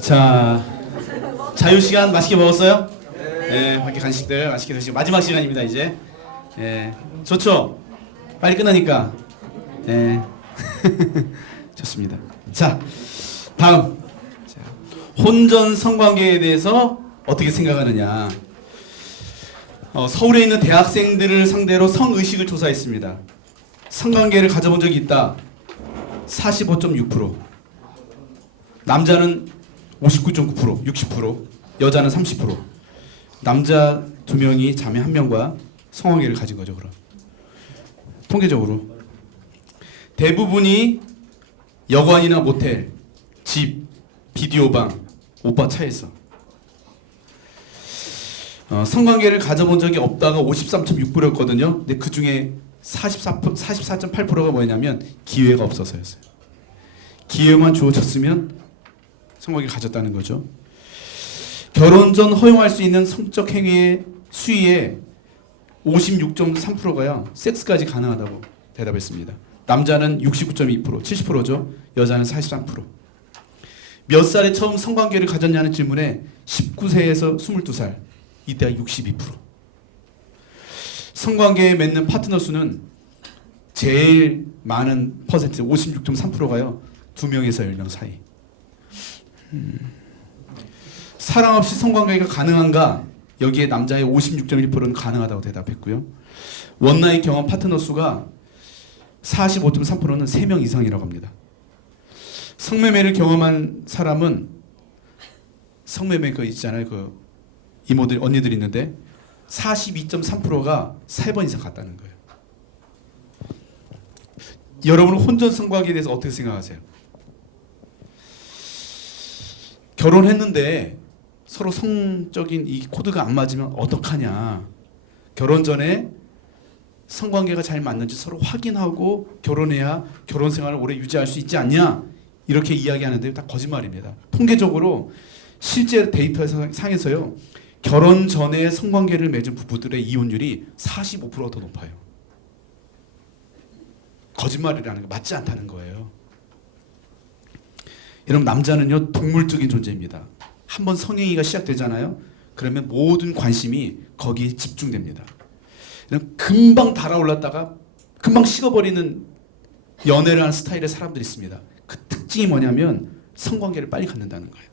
자, 자유시간 맛있게 먹었어요? 네, 밖에 간식들 맛있게 드시고 마지막 시간입니다 이제. 네, 좋죠? 빨리 끝나니까. 네, 좋습니다. 자, 다음. 자, 혼전 성관계에 대해서 어떻게 생각하느냐. 서울에 있는 대학생들을 상대로 성의식을 조사했습니다. 성관계를 가져본 적이 있다. 45.6%. 남자는 59.9%, 60%, 여자는 30%. 남자 2명이 자매 1명과 성관계를 가진 거죠, 그럼. 통계적으로. 대부분이 여관이나 모텔, 집, 비디오방, 오빠 차에서. 성관계를 가져본 적이 없다가 53.6%였거든요. 근데 그 중에 44.8%가 뭐냐면 기회가 없어서였어요. 기회만 주어졌으면 성관계 가졌다는 거죠. 결혼 전 허용할 수 있는 성적 행위의 수위의 56.3%가요. 섹스까지 가능하다고 대답했습니다. 남자는 69.2%, 70%죠. 여자는 43%. 몇 살에 처음 성관계를 가졌냐는 질문에 19세에서 22살, 이때가 62%. 성관계에 맺는 파트너 수는 제일 많은 퍼센트 56.3%가요. 2명에서 10명 사이. 사랑 없이 성관계가 가능한가? 여기에 남자의 56.1%는 가능하다고 대답했고요. 원나잇 경험 파트너 수가 45.3%는 3명 이상이라고 합니다. 성매매를 경험한 사람은 성매매 그 있잖아요. 그 이모들 언니들 있는데 42.3%가 3번 이상 갔다는 거예요. 여러분은 혼전 성관계에 대해서 어떻게 생각하세요? 결혼했는데 서로 성적인 이 코드가 안 맞으면 어떡하냐. 결혼 전에 성관계가 잘 맞는지 서로 확인하고 결혼해야 결혼 생활을 오래 유지할 수 있지 않냐. 이렇게 이야기하는데 다 거짓말입니다. 통계적으로 실제 데이터 상에서요. 결혼 전에 성관계를 맺은 부부들의 이혼율이 45%가 더 높아요. 거짓말이라는 게 맞지 않다는 거예요. 여러분 남자는요 동물적인 존재입니다. 한번 성행위가 시작되잖아요. 그러면 모든 관심이 거기에 집중됩니다. 금방 달아올랐다가 금방 식어버리는 연애를 하는 스타일의 사람들이 있습니다. 그 특징이 뭐냐면 성관계를 빨리 갖는다는 거예요.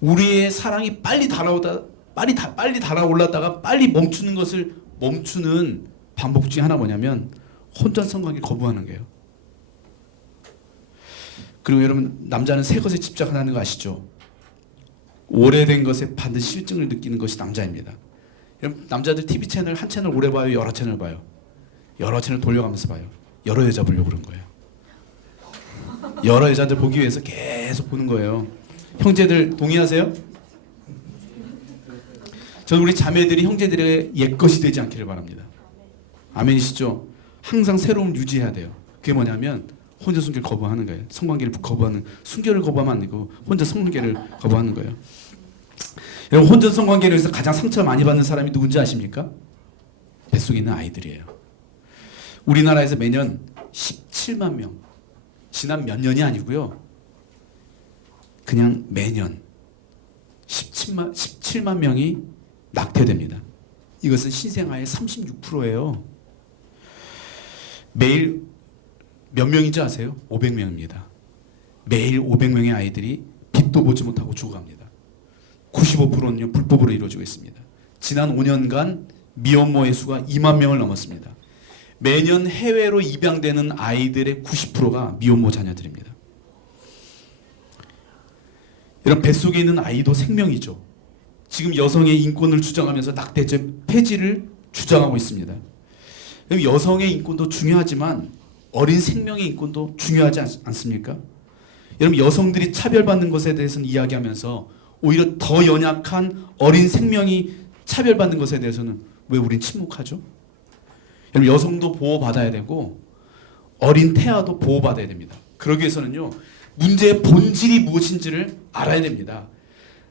우리의 사랑이 빨리 달아올랐다가 빨리 멈추는 것을 멈추는 방법 중에 하나 뭐냐면 혼전 성관계 거부하는 거예요. 그리고 여러분 남자는 새 것에 집착하는 거 아시죠? 오래된 것에 받는 실증을 느끼는 것이 남자입니다. 여러분 남자들 TV 채널 한 채널 오래 봐요? 여러 채널 봐요? 여러 채널 돌려가면서 봐요. 여러 여자 보려고 그런 거예요. 여러 여자들 보기 위해서 계속 보는 거예요. 형제들 동의하세요? 저는 우리 자매들이 형제들의 옛것이 되지 않기를 바랍니다. 아멘이시죠? 항상 새로움을 유지해야 돼요. 그게 뭐냐면 혼자 순결 거부하는 거예요. 성관계를 거부하는, 순결을 거부하면 안 되고 혼자 성관계를 거부하는 거예요. 여러분 혼전 성관계로 해서 가장 상처 많이 받는 사람이 누군지 아십니까? 뱃속에 있는 아이들이에요. 우리나라에서 매년 17만 명, 지난 몇 년이 아니고요. 그냥 매년 17만 명이 낙태됩니다. 이것은 신생아의 36%예요. 매일 몇 명인지 아세요? 500명입니다. 매일 500명의 아이들이 빛도 보지 못하고 죽어갑니다. 95%는요 불법으로 이루어지고 있습니다. 지난 5년간 미혼모의 수가 2만 명을 넘었습니다. 매년 해외로 입양되는 아이들의 90%가 미혼모 자녀들입니다. 여러분 뱃속에 있는 아이도 생명이죠. 지금 여성의 인권을 주장하면서 낙태죄 폐지를 주장하고 있습니다. 여성의 인권도 중요하지만 어린 생명의 인권도 중요하지 않습니까? 여러분 여성들이 차별받는 것에 대해서는 이야기하면서 오히려 더 연약한 어린 생명이 차별받는 것에 대해서는 왜 우린 침묵하죠? 여러분 여성도 보호받아야 되고 어린 태아도 보호받아야 됩니다. 그러기 위해서는요 문제의 본질이 무엇인지를 알아야 됩니다.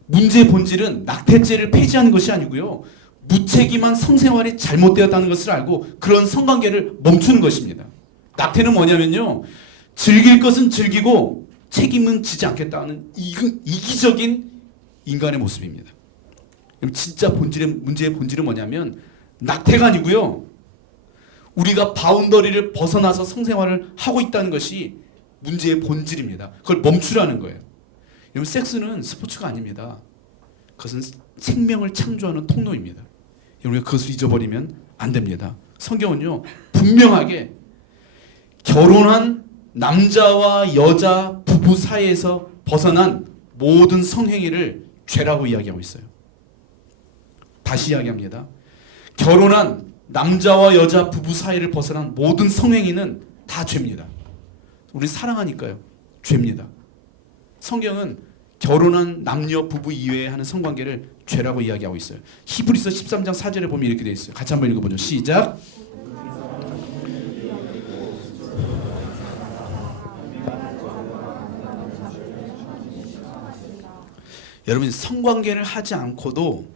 문제의 본질은 낙태죄를 폐지하는 것이 아니고요 무책임한 성생활이 잘못되었다는 것을 알고 그런 성관계를 멈추는 것입니다. 낙태는 뭐냐면요 즐길 것은 즐기고 책임은 지지 않겠다는 이기적인 인간의 모습입니다. 진짜 문제의 본질은 뭐냐면 낙태가 아니고요. 우리가 바운더리를 벗어나서 성생활을 하고 있다는 것이 문제의 본질입니다. 그걸 멈추라는 거예요. 여러분, 섹스는 스포츠가 아닙니다. 그것은 생명을 창조하는 통로입니다. 우리가 그것을 잊어버리면 안 됩니다. 성경은요, 분명하게 결혼한 남자와 여자 부부 사이에서 벗어난 모든 성행위를 죄라고 이야기하고 있어요. 다시 이야기합니다. 결혼한 남자와 여자 부부 사이를 벗어난 모든 성행위는 다 죄입니다. 우리 사랑하니까요. 죄입니다. 성경은 결혼한 남녀 부부 이외에 하는 성관계를 죄라고 이야기하고 있어요. 히브리서 13장 4절에 보면 이렇게 되어 있어요. 같이 한번 읽어보죠. 시작. 여러분, 성관계를 하지 않고도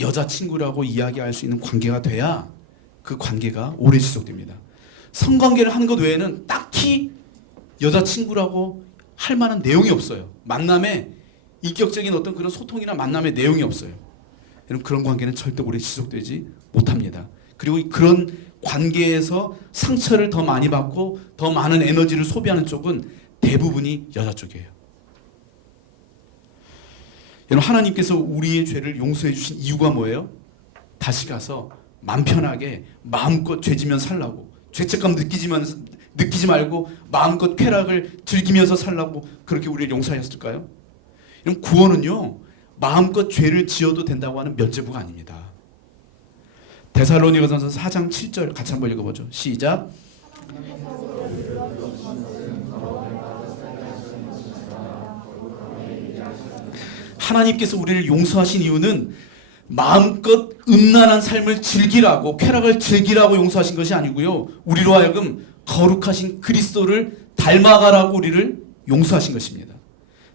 여자친구라고 이야기할 수 있는 관계가 돼야 그 관계가 오래 지속됩니다. 성관계를 하는 것 외에는 딱히 여자친구라고 할 만한 내용이 없어요. 만남에 인격적인 어떤 그런 소통이나 만남의 내용이 없어요. 여러분, 그런 관계는 절대 오래 지속되지 못합니다. 그리고 그런 관계에서 상처를 더 많이 받고 더 많은 에너지를 소비하는 쪽은 대부분이 여자 쪽이에요. 여러분, 하나님께서 우리의 죄를 용서해 주신 이유가 뭐예요? 다시 가서 마음 편하게 마음껏 죄지면 살라고, 죄책감 느끼지 말고 마음껏 쾌락을 즐기면서 살라고 그렇게 우리를 용서하셨을까요? 여러분, 구원은요, 마음껏 죄를 지어도 된다고 하는 면죄부가 아닙니다. 데살로니가전서 4장 7절 같이 한번 읽어보죠. 시작. 하나님께서 우리를 용서하신 이유는 마음껏 음란한 삶을 즐기라고, 쾌락을 즐기라고 용서하신 것이 아니고요, 우리로 하여금 거룩하신 그리스도를 닮아가라고 우리를 용서하신 것입니다.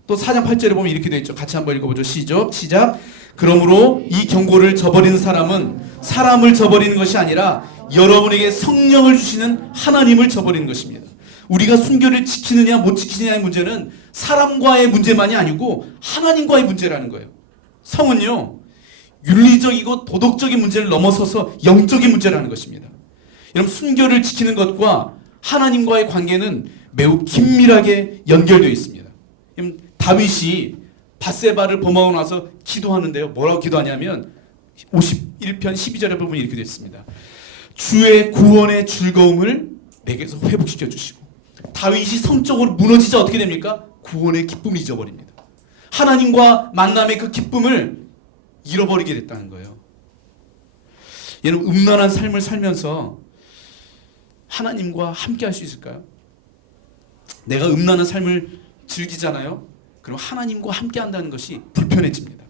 또 4장 8절에 보면 이렇게 되어 있죠. 같이 한번 읽어보죠. 시작. 그러므로 이 경고를 저버리는 사람은 사람을 저버리는 것이 아니라 여러분에게 성령을 주시는 하나님을 저버리는 것입니다. 우리가 순교를 지키느냐 못 지키느냐의 문제는 사람과의 문제만이 아니고 하나님과의 문제라는 거예요. 성은요, 윤리적이고 도덕적인 문제를 넘어서서 영적인 문제라는 것입니다. 여러분, 순교를 지키는 것과 하나님과의 관계는 매우 긴밀하게 연결되어 있습니다. 다윗이 밧세바를 범하고 나서 기도하는데요. 뭐라고 기도하냐면 51편 12절에 보면 이렇게 되어 있습니다. 주의 구원의 즐거움을 내게서 회복시켜 주시고, 다윗이 성적으로 무너지자 어떻게 됩니까? 구원의 기쁨을 잊어버립니다. 하나님과 만남의 그 기쁨을 잃어버리게 됐다는 거예요. 여러분, 음란한 삶을 살면서 하나님과 함께 할 수 있을까요? 내가 음란한 삶을 즐기잖아요. 그럼 하나님과 함께 한다는 것이 불편해집니다.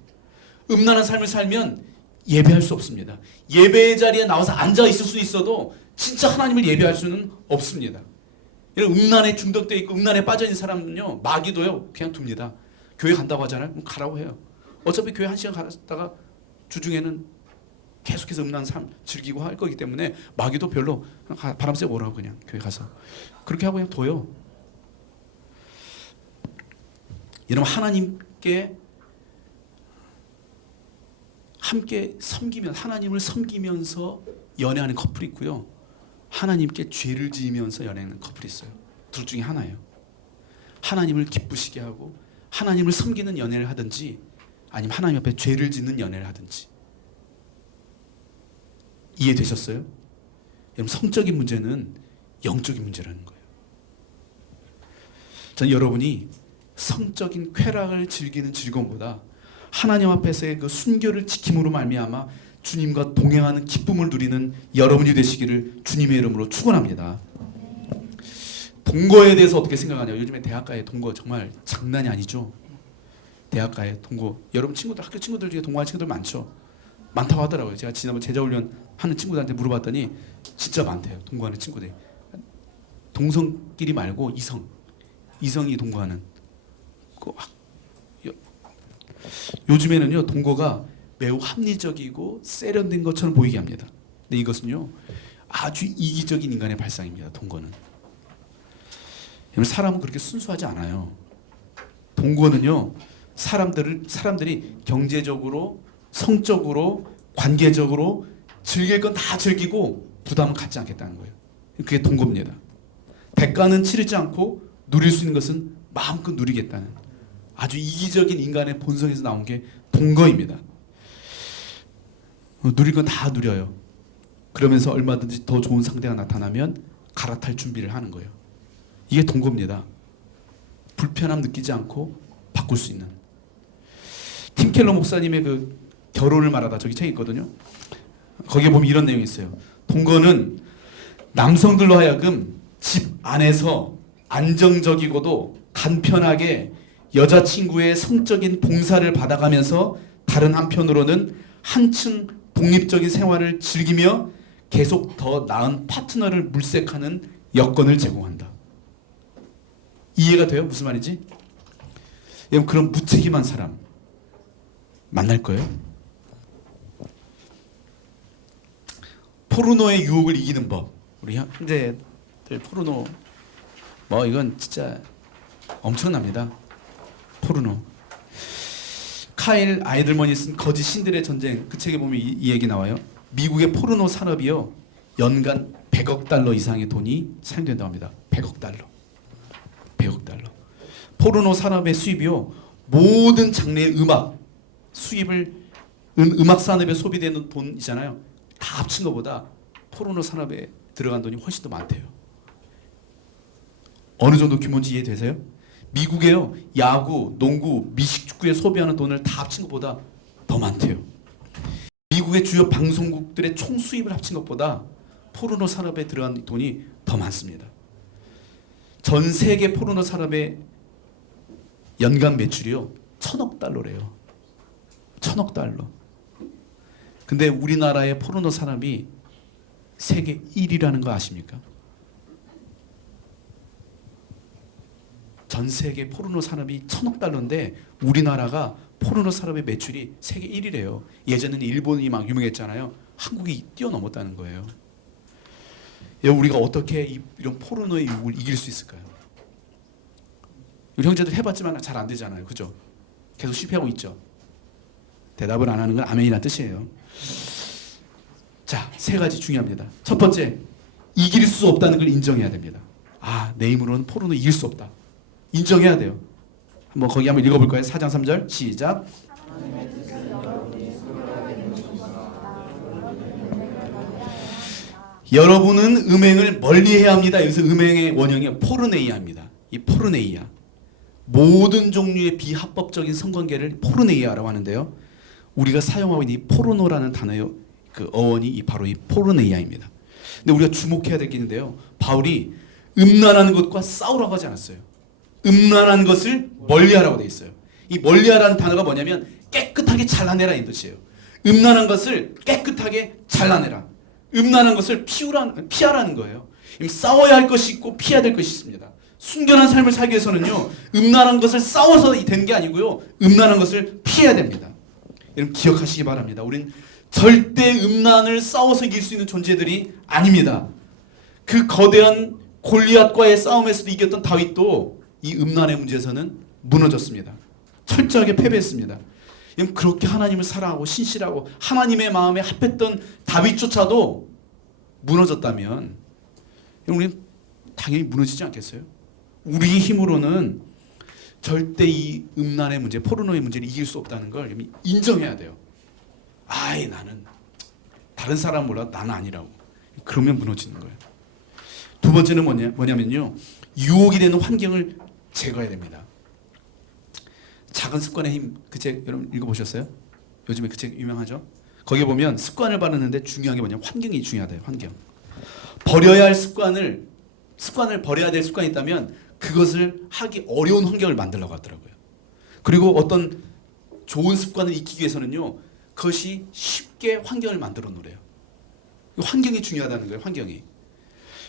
음란한 삶을 살면 예배할 수 없습니다. 예배의 자리에 나와서 앉아 있을 수 있어도 진짜 하나님을 예배할 수는 없습니다. 음란에 중독되어 있고 음란에 빠져 있는 사람은요, 마귀도요 그냥 둡니다. 교회 간다고 하잖아요. 그럼 가라고 해요. 어차피 교회 1시간 갔다가 주중에는 계속해서 음란한 삶 즐기고 할 거기 때문에 마귀도 별로 바람 쐬고 오라고 그냥 교회 가서 그렇게 하고 그냥 둬요. 여러분, 하나님께 함께 하나님을 섬기면서 연애하는 커플이 있고요, 하나님께 죄를 지으면서 연애하는 커플이 있어요. 둘 중에 하나예요. 하나님을 기쁘시게 하고 하나님을 섬기는 연애를 하든지, 아니면 하나님 앞에 죄를 짓는 연애를 하든지. 이해되셨어요? 여러분, 성적인 문제는 영적인 문제라는 거예요. 전 여러분이 성적인 쾌락을 즐기는 즐거움보다 하나님 앞에서의 그 순교를 지킴으로 말미암아 주님과 동행하는 기쁨을 누리는 여러분이 되시기를 주님의 이름으로 축원합니다. 동거에 대해서 어떻게 생각하냐요? 요즘에 대학가의 동거 정말 장난이 아니죠. 대학가의 동거, 여러분 친구들, 학교 친구들 중에 동거하는 친구들 많죠. 많다고 하더라고요. 제가 지난번 제자훈련 하는 친구들한테 물어봤더니 진짜 많대요. 동거하는 친구들이. 동성끼리 말고 이성이 동거하는. 요즘에는요, 동거가 매우 합리적이고 세련된 것처럼 보이게 합니다. 근데 이것은요, 아주 이기적인 인간의 발상입니다. 동거는. 사람은 그렇게 순수하지 않아요. 동거는요, 사람들이 경제적으로, 성적으로, 관계적으로 즐길 건 다 즐기고 부담은 갖지 않겠다는 거예요. 그게 동거입니다. 대가는 치르지 않고 누릴 수 있는 것은 마음껏 누리겠다는 아주 이기적인 인간의 본성에서 나온 게 동거입니다. 누릴 건 다 누려요. 그러면서 얼마든지 더 좋은 상대가 나타나면 갈아탈 준비를 하는 거예요. 이게 동거입니다. 불편함 느끼지 않고 바꿀 수 있는. 팀 켈러 목사님의 그 결혼을 말하다 저기 책이 있거든요. 거기에 보면 이런 내용이 있어요. 동거는 남성들로 하여금 집 안에서 안정적이고도 간편하게 여자친구의 성적인 봉사를 받아가면서 다른 한편으로는 한층 독립적인 생활을 즐기며 계속 더 나은 파트너를 물색하는 여건을 제공한다. 이해가 돼요? 무슨 말인지? 여러분, 그런 무책임한 사람 만날 거예요? 포르노의 유혹을 이기는 법. 우리 현재들 포르노 뭐 이건 진짜 엄청납니다. 포르노. 카일 아이들먼이 쓴 거짓 신들의 전쟁, 그 책에 보면 이 얘기 나와요. 미국의 포르노 산업이요, 연간 100억 달러 이상의 돈이 사용된다고 합니다. 100억 달러. 100억 달러. 포르노 산업의 수입이요, 모든 장르의 음악 수입을 음악 산업에 소비되는 돈이잖아요. 다 합친 것보다 포르노 산업에 들어간 돈이 훨씬 더 많대요. 어느 정도 규모인지 이해되세요? 미국에요, 야구, 농구, 미식축구에 소비하는 돈을 다 합친 것보다 더 많대요. 미국의 주요 방송국들의 총 수입을 합친 것보다 포르노 산업에 들어간 돈이 더 많습니다. 전 세계 포르노 산업의 연간 매출이요, 1,000억 달러래요. 1,000억 달러. 근데 우리나라의 포르노 산업이 세계 1위라는 거 아십니까? 전 세계 포르노 산업이 1,000억 달러인데 우리나라가 포르노 산업의 매출이 세계 1위래요. 예전에는 일본이 막 유명했잖아요. 한국이 뛰어넘었다는 거예요. 우리가 어떻게 이런 포르노의 유혹을 이길 수 있을까요? 우리 형제들 해봤지만 잘 안 되잖아요. 그죠? 계속 실패하고 있죠. 대답을 안 하는 건 아멘이라는 뜻이에요. 자, 세 가지 중요합니다. 첫 번째, 이길 수 없다는 걸 인정해야 됩니다. 아, 내 힘으로는 포르노 이길 수 없다. 인정해야 돼요. 한번 거기 한번 읽어볼까요? 4장 3절 시작. 여러분은 음행을 멀리해야 합니다. 여기서 음행의 원형이 포르네이아입니다. 이 포르네이아, 모든 종류의 비합법적인 성관계를 포르네이아라고 하는데요. 우리가 사용하고 있는 이 포르노라는 단어의 그 어원이 바로 이 포르네이아입니다. 근데 우리가 주목해야 될 게 있는데요. 바울이 음란한 것과 싸우라고 하지 않았어요. 음란한 것을 멀리하라고 돼 있어요. 이 멀리하라는 단어가 뭐냐면 깨끗하게 잘라내라 이 뜻이에요. 음란한 것을 깨끗하게 잘라내라. 음란한 것을 피하라는 거예요. 싸워야 할 것이 있고 피해야 될 것이 있습니다. 순결한 삶을 살기 위해서는요, 음란한 것을 싸워서 되는 게 아니고요, 음란한 것을 피해야 됩니다. 여러분 기억하시기 바랍니다. 우린 절대 음란을 싸워서 이길 수 있는 존재들이 아닙니다. 그 거대한 골리앗과의 싸움에서도 이겼던 다윗도 이 음란의 문제에서는 무너졌습니다. 철저하게 패배했습니다. 그렇게 하나님을 사랑하고 신실하고 하나님의 마음에 합했던 다윗조차도 무너졌다면 우리는 당연히 무너지지 않겠어요? 우리 힘으로는 절대 이 음란의 문제, 포르노의 문제를 이길 수 없다는 걸 인정해야 돼요. 아이, 나는 다른 사람 몰라도 나는 아니라고. 그러면 무너지는 거예요. 두 번째는 뭐냐면요, 유혹이 되는 환경을 제거해야 됩니다. 작은 습관의 힘, 그 책 여러분 읽어보셨어요? 요즘에 그 책 유명하죠? 거기에 보면 습관을 바르는데 중요한 게 뭐냐면 환경이 중요하대요. 환경. 버려야 할 습관을 버려야 될 습관이 있다면 그것을 하기 어려운 환경을 만들려고 하더라고요. 그리고 어떤 좋은 습관을 익히기 위해서는요, 그것이 쉽게 환경을 만들어 놓으래요. 환경이 중요하다는 거예요. 환경이.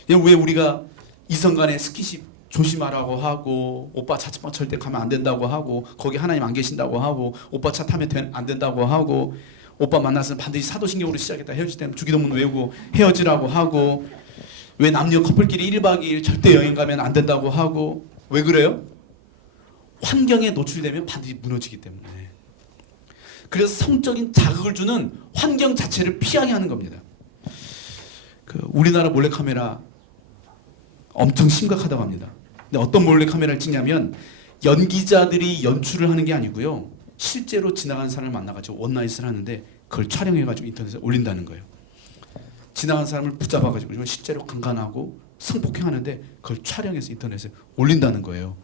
왜 우리가 이성 간의 스킨십 조심하라고 하고, 오빠 자취방 절대 가면 안 된다고 하고, 거기 하나님 안 계신다고 하고, 오빠 차 타면 안 된다고 하고, 오빠 만나서 반드시 사도신경으로 시작했다, 헤어질 때는 주기도문 외우고 헤어지라고 하고, 왜 남녀 커플끼리 1박 2일 절대 여행 가면 안 된다고 하고. 왜 그래요? 환경에 노출되면 반드시 무너지기 때문에. 그래서 성적인 자극을 주는 환경 자체를 피하게 하는 겁니다. 우리나라 몰래카메라 엄청 심각하다고 합니다. 근데 어떤 몰래카메라를 찍냐면 연기자들이 연출을 하는 게 아니고요. 실제로 지나가는 사람을 만나가지고 원나잇을 하는데 그걸 촬영해가지고 인터넷에 올린다는 거예요. 지나가는 사람을 붙잡아가지고 실제로 강간하고 성폭행하는데 그걸 촬영해서 인터넷에 올린다는 거예요.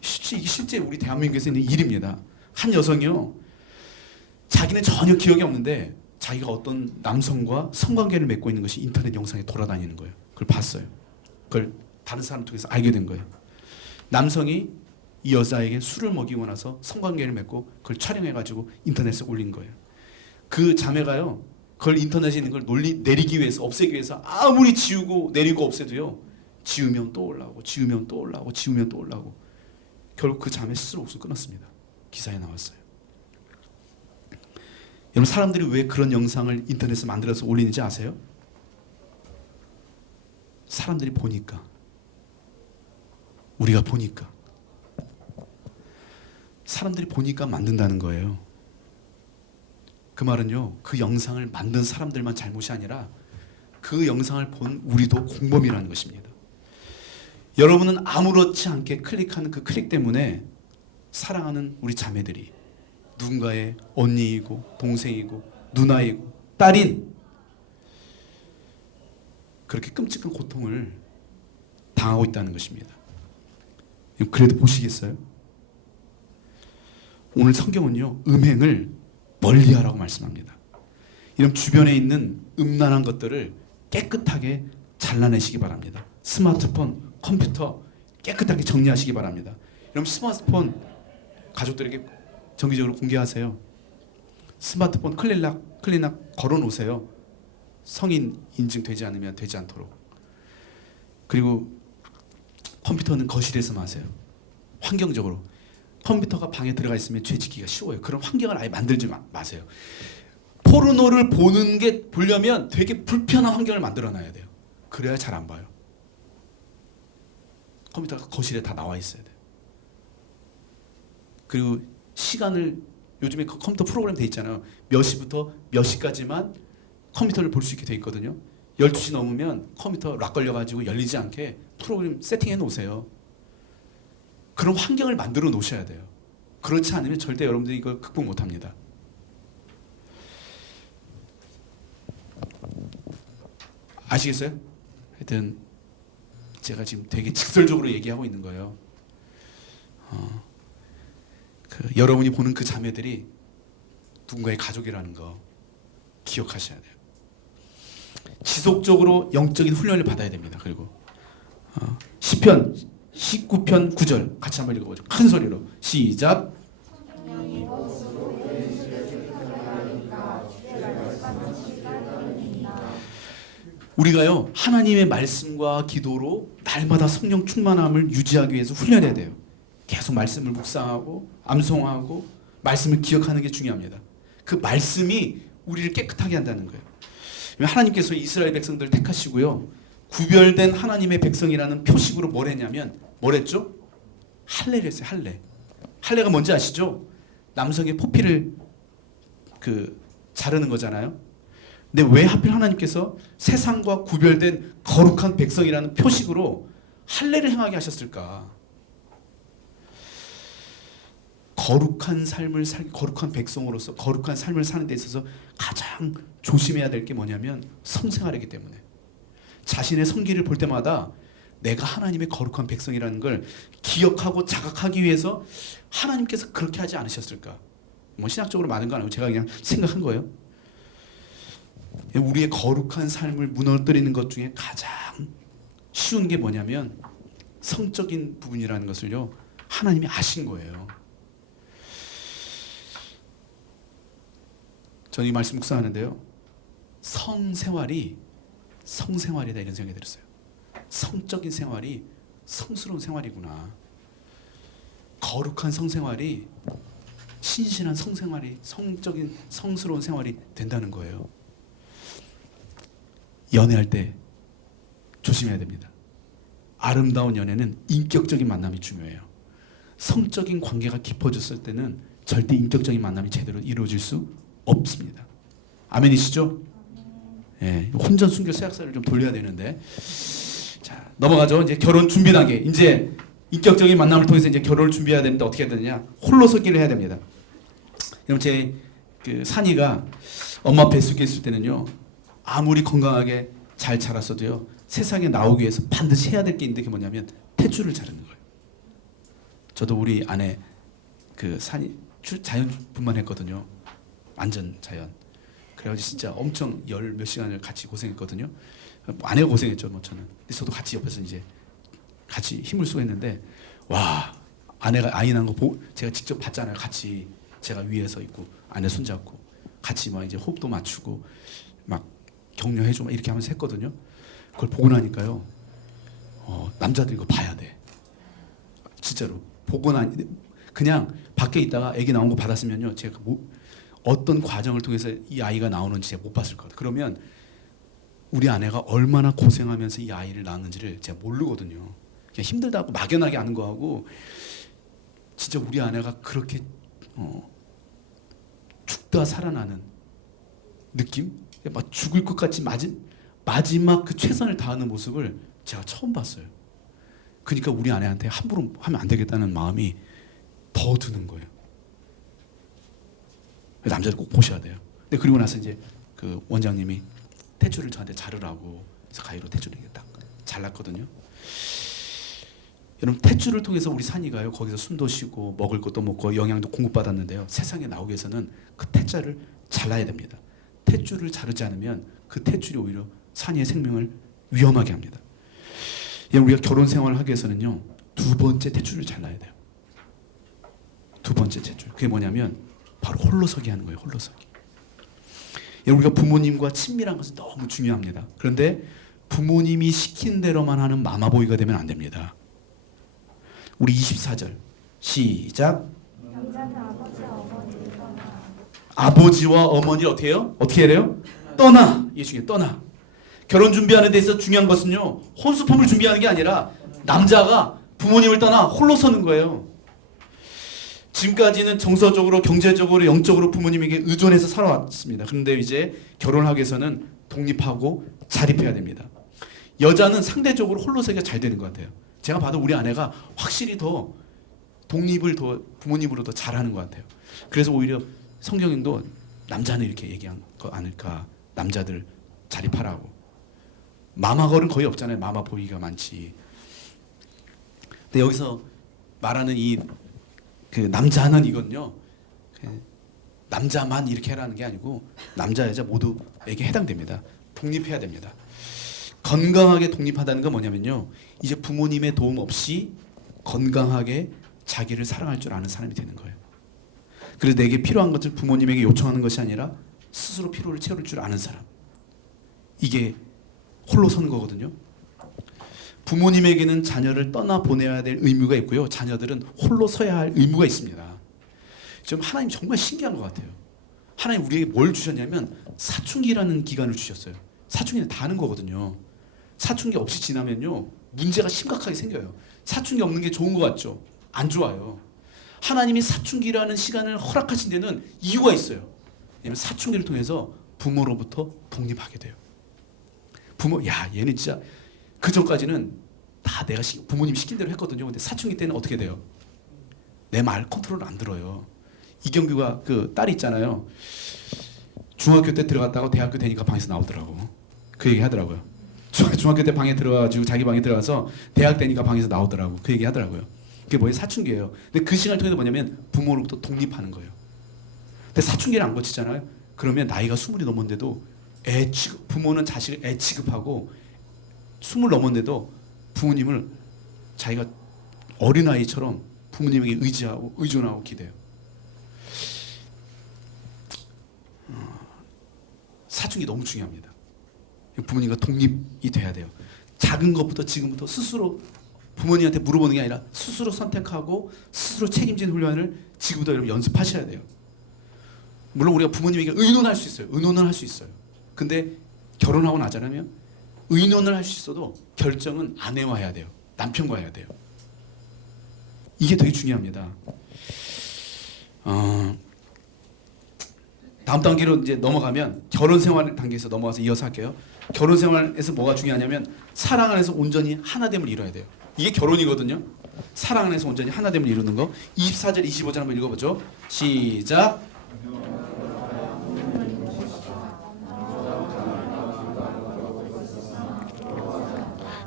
실제 우리 대한민국에서 있는 일입니다. 한 여성이요. 자기는 전혀 기억이 없는데 자기가 어떤 남성과 성관계를 맺고 있는 것이 인터넷 영상에 돌아다니는 거예요. 그걸 봤어요. 그걸 다른 사람 통해서 알게 된 거예요. 남성이 이 여자에게 술을 먹이고 나서 성관계를 맺고 그걸 촬영해가지고 인터넷에 올린 거예요. 그 자매가요. 그걸 인터넷에 있는 걸 내리기 위해서, 없애기 위해서 아무리 지우고 내리고 없애도요. 지우면 또 올라오고 지우면 또 올라오고 지우면 또 올라오고 결국 그 자매 스스로 목숨 끊었습니다. 기사에 나왔어요. 여러분, 사람들이 왜 그런 영상을 인터넷에 만들어서 올리는지 아세요? 사람들이 보니까. 우리가 보니까. 사람들이 보니까 만든다는 거예요. 그 말은요, 그 영상을 만든 사람들만 잘못이 아니라 그 영상을 본 우리도 공범이라는 것입니다. 여러분은 아무렇지 않게 클릭하는 그 클릭 때문에 사랑하는 우리 자매들이 누군가의 언니이고 동생이고 누나이고 딸인 그렇게 끔찍한 고통을 당하고 있다는 것입니다. 그래도 보시겠어요? 오늘 성경은요, 음행을 멀리하라고 말씀합니다. 이런 주변에 있는 음란한 것들을 깨끗하게 잘라내시기 바랍니다. 스마트폰, 컴퓨터 깨끗하게 정리하시기 바랍니다. 여러분, 스마트폰 가족들에게 정기적으로 공개하세요. 스마트폰 클린락 걸어놓으세요. 성인 인증되지 않으면 되지 않도록. 그리고 컴퓨터는 거실에서 하세요. 환경적으로. 컴퓨터가 방에 들어가 있으면 죄 짓기가 쉬워요. 그런 환경을 아예 만들지 마세요. 포르노를 보려면 되게 불편한 환경을 만들어놔야 돼요. 그래야 잘 안 봐요. 컴퓨터가 거실에 다 나와 있어야 돼요. 그리고 시간을, 요즘에 컴퓨터 프로그램 돼 있잖아요. 몇 시부터 몇 시까지만 컴퓨터를 볼 수 있게 돼 있거든요. 12시 넘으면 컴퓨터 락 걸려가지고 열리지 않게 프로그램 세팅해 놓으세요. 그런 환경을 만들어 놓으셔야 돼요. 그렇지 않으면 절대 여러분들이 이걸 극복 못합니다. 아시겠어요? 하여튼 제가 지금 되게 직설적으로 얘기하고 있는 거예요. 여러분이 보는 그 자매들이 누군가의 가족이라는 거 기억하셔야 돼요. 지속적으로 영적인 훈련을 받아야 됩니다. 그리고 시편 19편 9절 같이 한번 읽어보죠. 큰 소리로 시작. 우리가요, 하나님의 말씀과 기도로 날마다 성령 충만함을 유지하기 위해서 훈련해야 돼요. 계속 말씀을 묵상하고 암송하고 말씀을 기억하는 게 중요합니다. 그 말씀이 우리를 깨끗하게 한다는 거예요. 하나님께서 이스라엘 백성들을 택하시고요, 구별된 하나님의 백성이라는 표식으로 뭘 했냐면, 뭘 했죠? 할례를 했어요. 할례가 뭔지 아시죠? 남성의 포피를 자르는 거잖아요. 근데 왜 하필 하나님께서 세상과 구별된 거룩한 백성이라는 표식으로 할례를 행하게 하셨을까? 거룩한 백성으로서 거룩한 삶을 사는 데 있어서 가장 조심해야 될 게 뭐냐면 성생활이기 때문에, 자신의 성기를 볼 때마다 내가 하나님의 거룩한 백성이라는 걸 기억하고 자각하기 위해서 하나님께서 그렇게 하지 않으셨을까? 뭐 신학적으로 많은 건 아니고 제가 그냥 생각한 거예요. 우리의 거룩한 삶을 무너뜨리는 것 중에 가장 쉬운 게 뭐냐면 성적인 부분이라는 것을요, 하나님이 아신 거예요. 저는 이 말씀 묵상하는데요, 성생활이다 이런 생각이 들었어요. 성적인 생활이 성스러운 생활이구나. 거룩한 성생활이 신실한 성생활이 성적인 성스러운 생활이 된다는 거예요. 연애할 때 조심해야 됩니다. 아름다운 연애는 인격적인 만남이 중요해요. 성적인 관계가 깊어졌을 때는 절대 인격적인 만남이 제대로 이루어질 수 없습니다. 아멘이시죠? 예, 혼전 순결 서약서를 좀 돌려야 되는데, 자 넘어가죠. 이제 결혼 준비 단계. 이제 인격적인 만남을 통해서 이제 결혼을 준비해야 되는데 어떻게 해야 되느냐? 홀로서기를 해야 됩니다. 그럼 제 그 산이가 엄마 뱃속에 있을 때는요, 아무리 건강하게 잘 자랐어도요, 세상에 나오기 위해서 반드시 해야 될 게 있는데 그게 뭐냐면 탯줄을 자르는 거예요. 저도 우리 아내 그 산이 자연분만 했거든요. 완전 자연. 그래가지고 진짜 엄청 열 몇 시간을 같이 고생했거든요. 아내가 고생했죠, 뭐 저는. 근데 저도 같이 옆에서 이제 같이 힘을 쏘고 했는데, 와, 아내가 아이 낳은 거 제가 직접 봤잖아요. 같이 제가 위에서 있고 아내 손잡고 같이 막 이제 호흡도 맞추고 막 격려해주고 막 이렇게 하면서 했거든요. 그걸 보고 나니까요, 남자들 이거 봐야 돼. 진짜로 보고 나니 그냥 밖에 있다가 아기 나온 거 받았으면요, 제가 어떤 과정을 통해서 이 아이가 나오는지 제가 못 봤을 것 같아요. 그러면 우리 아내가 얼마나 고생하면서 이 아이를 낳았는지를 제가 모르거든요. 그냥 힘들다고 막연하게 아는 거하고, 진짜 우리 아내가 그렇게 죽다 살아나는 느낌? 막 죽을 것 같이 마지막 그 최선을 다하는 모습을 제가 처음 봤어요. 그러니까 우리 아내한테 함부로 하면 안 되겠다는 마음이 더 드는 거예요. 남자들 꼭 보셔야 돼요. 근데 그리고 나서 이제 그 원장님이 탯줄을 저한테 자르라고 해서 가위로 탯줄을 이렇게 딱 잘랐거든요. 여러분, 탯줄을 통해서 우리 산이가요, 거기서 숨도 쉬고 먹을 것도 먹고 영양도 공급받았는데요, 세상에 나오기 위해서는 그 탯줄을 잘라야 됩니다. 탯줄을 자르지 않으면 그 탯줄이 오히려 산이의 생명을 위험하게 합니다. 우리가 결혼 생활을 하기 위해서는요, 두 번째 탯줄을 잘라야 돼요. 두 번째 탯줄. 그게 뭐냐면 바로 홀로서기 하는 거예요. 홀로서기. 우리가 부모님과 친밀한 것은 너무 중요합니다. 그런데 부모님이 시킨 대로만 하는 마마보이가 되면 안 됩니다. 우리 24절 시작. 남자는 아버지와 어머니를 떠나. 아버지와 어머니를 어떻게 해요? 어떻게 해요? 떠나. 이게 중요해요. 떠나. 결혼 준비하는 데 있어서 중요한 것은요, 혼수품을 준비하는 게 아니라 남자가 부모님을 떠나 홀로 서는 거예요. 지금까지는 정서적으로, 경제적으로, 영적으로 부모님에게 의존해서 살아왔습니다. 그런데 이제 결혼하기 위해서는 독립하고 자립해야 됩니다. 여자는 상대적으로 홀로서기가 잘 되는 것 같아요. 제가 봐도 우리 아내가 확실히 더 독립을 더 부모님으로 더 잘하는 것 같아요. 그래서 오히려 성경도 남자는 이렇게 얘기한 거 아닐까. 남자들 자립하라고. 마마걸은 거의 없잖아요. 마마보이가 많지. 근데 여기서 말하는 이 그 남자는 이건요, 남자만 이렇게 하라는 게 아니고 남자 여자 모두에게 해당됩니다. 독립해야 됩니다. 건강하게 독립하다는 건 뭐냐면요, 이제 부모님의 도움 없이 건강하게 자기를 사랑할 줄 아는 사람이 되는 거예요. 그래서 내게 필요한 것을 부모님에게 요청하는 것이 아니라 스스로 필요를 채울 줄 아는 사람. 이게 홀로 서는 거거든요. 부모님에게는 자녀를 떠나보내야 될 의무가 있고요, 자녀들은 홀로 서야 할 의무가 있습니다. 좀 하나님 정말 신기한 것 같아요. 하나님 우리에게 뭘 주셨냐면 사춘기라는 기간을 주셨어요. 사춘기는 다 하는 거거든요. 사춘기 없이 지나면요, 문제가 심각하게 생겨요. 사춘기 없는 게 좋은 것 같죠? 안 좋아요. 하나님이 사춘기라는 시간을 허락하신 데는 이유가 있어요. 왜냐하면 사춘기를 통해서 부모로부터 독립하게 돼요. 부모, 야 얘는 진짜 그 전까지는 다 내가 부모님 시킨 대로 했거든요. 근데 사춘기 때는 어떻게 돼요? 내 말 컨트롤 안 들어요. 이경규가 그 딸이 있잖아요. 중학교 때 들어갔다가 대학교 되니까 방에서 나오더라고. 그 얘기 하더라고요. 중학교 때 방에 들어가지고 자기 방에 들어가서 대학 되니까 방에서 나오더라고. 그 얘기 하더라고요. 그게 뭐예요? 사춘기예요. 근데 그 시간을 통해서 뭐냐면 부모로부터 독립하는 거예요. 근데 사춘기를 안 거치잖아요. 그러면 나이가 20이 넘었는데도 부모는 자식을 애 취급하고 20 넘었는데도 부모님을 자기가 어린아이처럼 부모님에게 의지하고 의존하고 기대요. 사춘기 너무 중요합니다. 부모님과 독립이 돼야 돼요. 작은 것부터 지금부터 스스로 부모님한테 물어보는 게 아니라 스스로 선택하고 스스로 책임지는 훈련을 지금부터 여러분 연습하셔야 돼요. 물론 우리가 부모님에게 의논할 수 있어요. 의논을 할 수 있어요. 근데 결혼하고 나자라면 의논을 할 수 있어도 결정은 아내와 해야 돼요. 남편과 해야 돼요. 이게 되게 중요합니다. 다음 단계로 이제 넘어가면 결혼 생활 단계에서 넘어가서 이어서 할게요. 결혼 생활에서 뭐가 중요하냐면 사랑 안에서 온전히 하나됨을 이뤄야 돼요. 이게 결혼이거든요. 사랑 안에서 온전히 하나됨을 이루는 거. 24절 25절 한번 읽어보죠. 시작.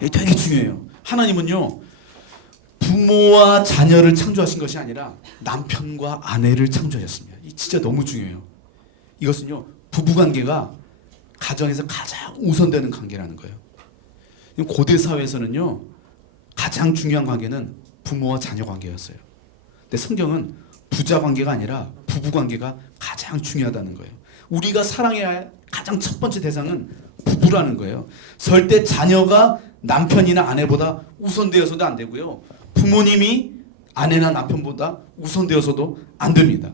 이게 되게 중요해요. 하나님은요 부모와 자녀를 창조하신 것이 아니라 남편과 아내를 창조하셨습니다. 이 진짜 너무 중요해요. 이것은요 부부관계가 가정에서 가장 우선되는 관계라는 거예요. 고대 사회에서는요 가장 중요한 관계는 부모와 자녀 관계였어요. 근데 성경은 부자 관계가 아니라 부부 관계가 가장 중요하다는 거예요. 우리가 사랑해야 할 가장 첫 번째 대상은 부부라는 거예요. 절대 자녀가 남편이나 아내보다 우선되어서도 안 되고요. 부모님이 아내나 남편보다 우선되어서도 안 됩니다.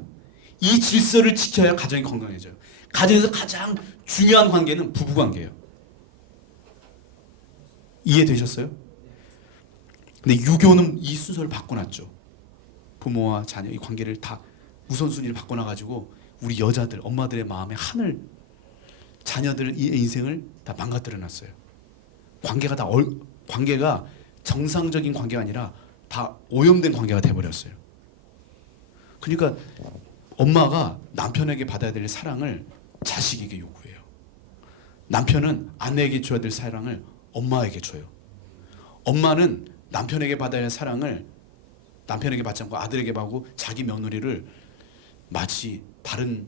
이 질서를 지켜야 가정이 건강해져요. 가정에서 가장 중요한 관계는 부부 관계예요. 이해되셨어요? 근데 유교는 이 순서를 바꿔놨죠. 부모와 자녀 이 관계를 다 우선순위를 바꿔놔가지고 우리 여자들, 엄마들의 마음에 한을 자녀들 이 인생을 다 망가뜨려놨어요. 관계가 정상적인 관계가 아니라 다 오염된 관계가 돼버렸어요. 그러니까 엄마가 남편에게 받아야 될 사랑을 자식에게 요구해요. 남편은 아내에게 줘야 될 사랑을 엄마에게 줘요. 엄마는 남편에게 받아야 할 사랑을 남편에게 받지 않고 아들에게 받고 자기 며느리를 마치 다른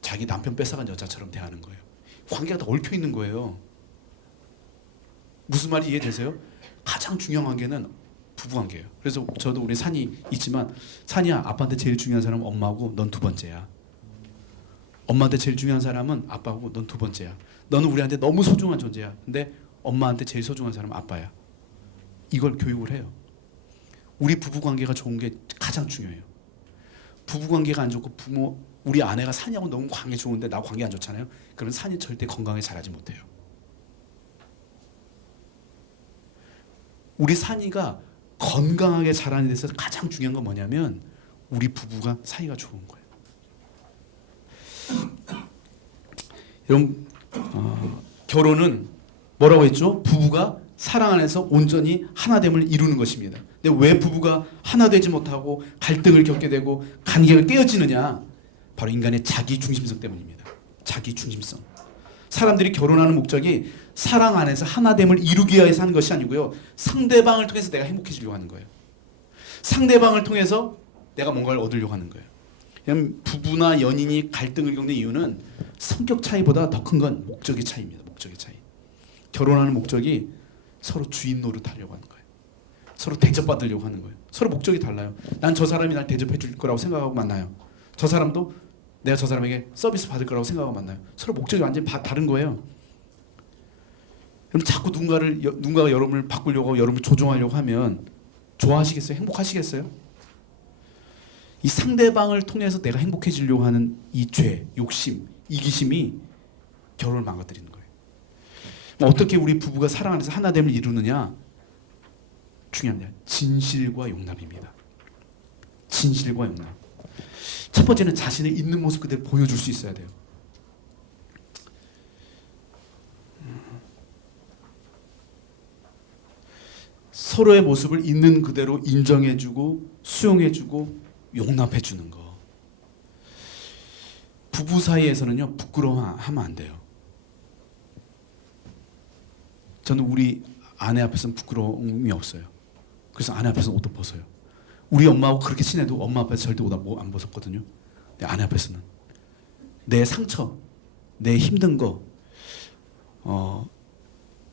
자기 남편 뺏어간 여자처럼 대하는 거예요. 관계가 다 얽혀 있는 거예요. 무슨 말이 이해되세요? 가장 중요한 관계는 부부관계예요. 그래서 저도 우리 산이 있지만 산이야 아빠한테 제일 중요한 사람은 엄마고 넌 두 번째야. 엄마한테 제일 중요한 사람은 아빠고 넌 두 번째야. 너는 우리한테 너무 소중한 존재야. 근데 엄마한테 제일 소중한 사람은 아빠야. 이걸 교육을 해요. 우리 부부관계가 좋은 게 가장 중요해요. 부부관계가 안 좋고 우리 아내가 산이하고 너무 관계 좋은데 나하고 관계 안 좋잖아요. 그러면 산이 절대 건강하게 자라지 못해요. 우리 산이가 건강하게 자라는 데서 가장 중요한 건 뭐냐면 우리 부부가 사이가 좋은 거예요. 여러분 결혼은 뭐라고 했죠? 부부가 사랑 안에서 온전히 하나됨을 이루는 것입니다. 근데 왜 부부가 하나 되지 못하고 갈등을 겪게 되고 관계가 깨어지느냐? 바로 인간의 자기 중심성 때문입니다. 자기 중심성. 사람들이 결혼하는 목적이 사랑 안에서 하나됨을 이루기 위해서 하는 것이 아니고요. 상대방을 통해서 내가 행복해지려고 하는 거예요. 상대방을 통해서 내가 뭔가를 얻으려고 하는 거예요. 그냥 부부나 연인이 갈등을 겪는 이유는 성격 차이보다 더 큰 건 목적의 차이입니다. 목적의 차이. 결혼하는 목적이 서로 주인 노릇하려고 하는 거예요. 서로 대접받으려고 하는 거예요. 서로 목적이 달라요. 난 저 사람이 날 대접해 줄 거라고 생각하고 만나요. 저 사람도 내가 저 사람에게 서비스 받을 거라고 생각하고 만나요. 서로 목적이 완전히 다른 거예요. 그럼 자꾸 누군가가 여러분을 바꾸려고 여러분을 조종하려고 하면 좋아하시겠어요? 행복하시겠어요? 이 상대방을 통해서 내가 행복해지려고 하는 이 죄, 욕심, 이기심이 결혼을 망가뜨리는 거예요. 어떻게 우리 부부가 사랑 안에서 하나됨을 이루느냐? 중요합니다. 진실과 용납입니다. 진실과 용납. 첫 번째는 자신의 있는 모습 그대로 보여줄 수 있어야 돼요. 서로의 모습을 있는 그대로 인정해주고 수용해주고 용납해주는 거. 부부 사이에서는요 부끄러워하면 안 돼요. 저는 우리 아내 앞에서는 부끄러움이 없어요. 그래서 아내 앞에서는 옷도 벗어요. 우리 엄마하고 그렇게 친해도 엄마 앞에서 절대 옷 안 벗었거든요. 근데 아내 앞에서는 내 상처, 내 힘든 거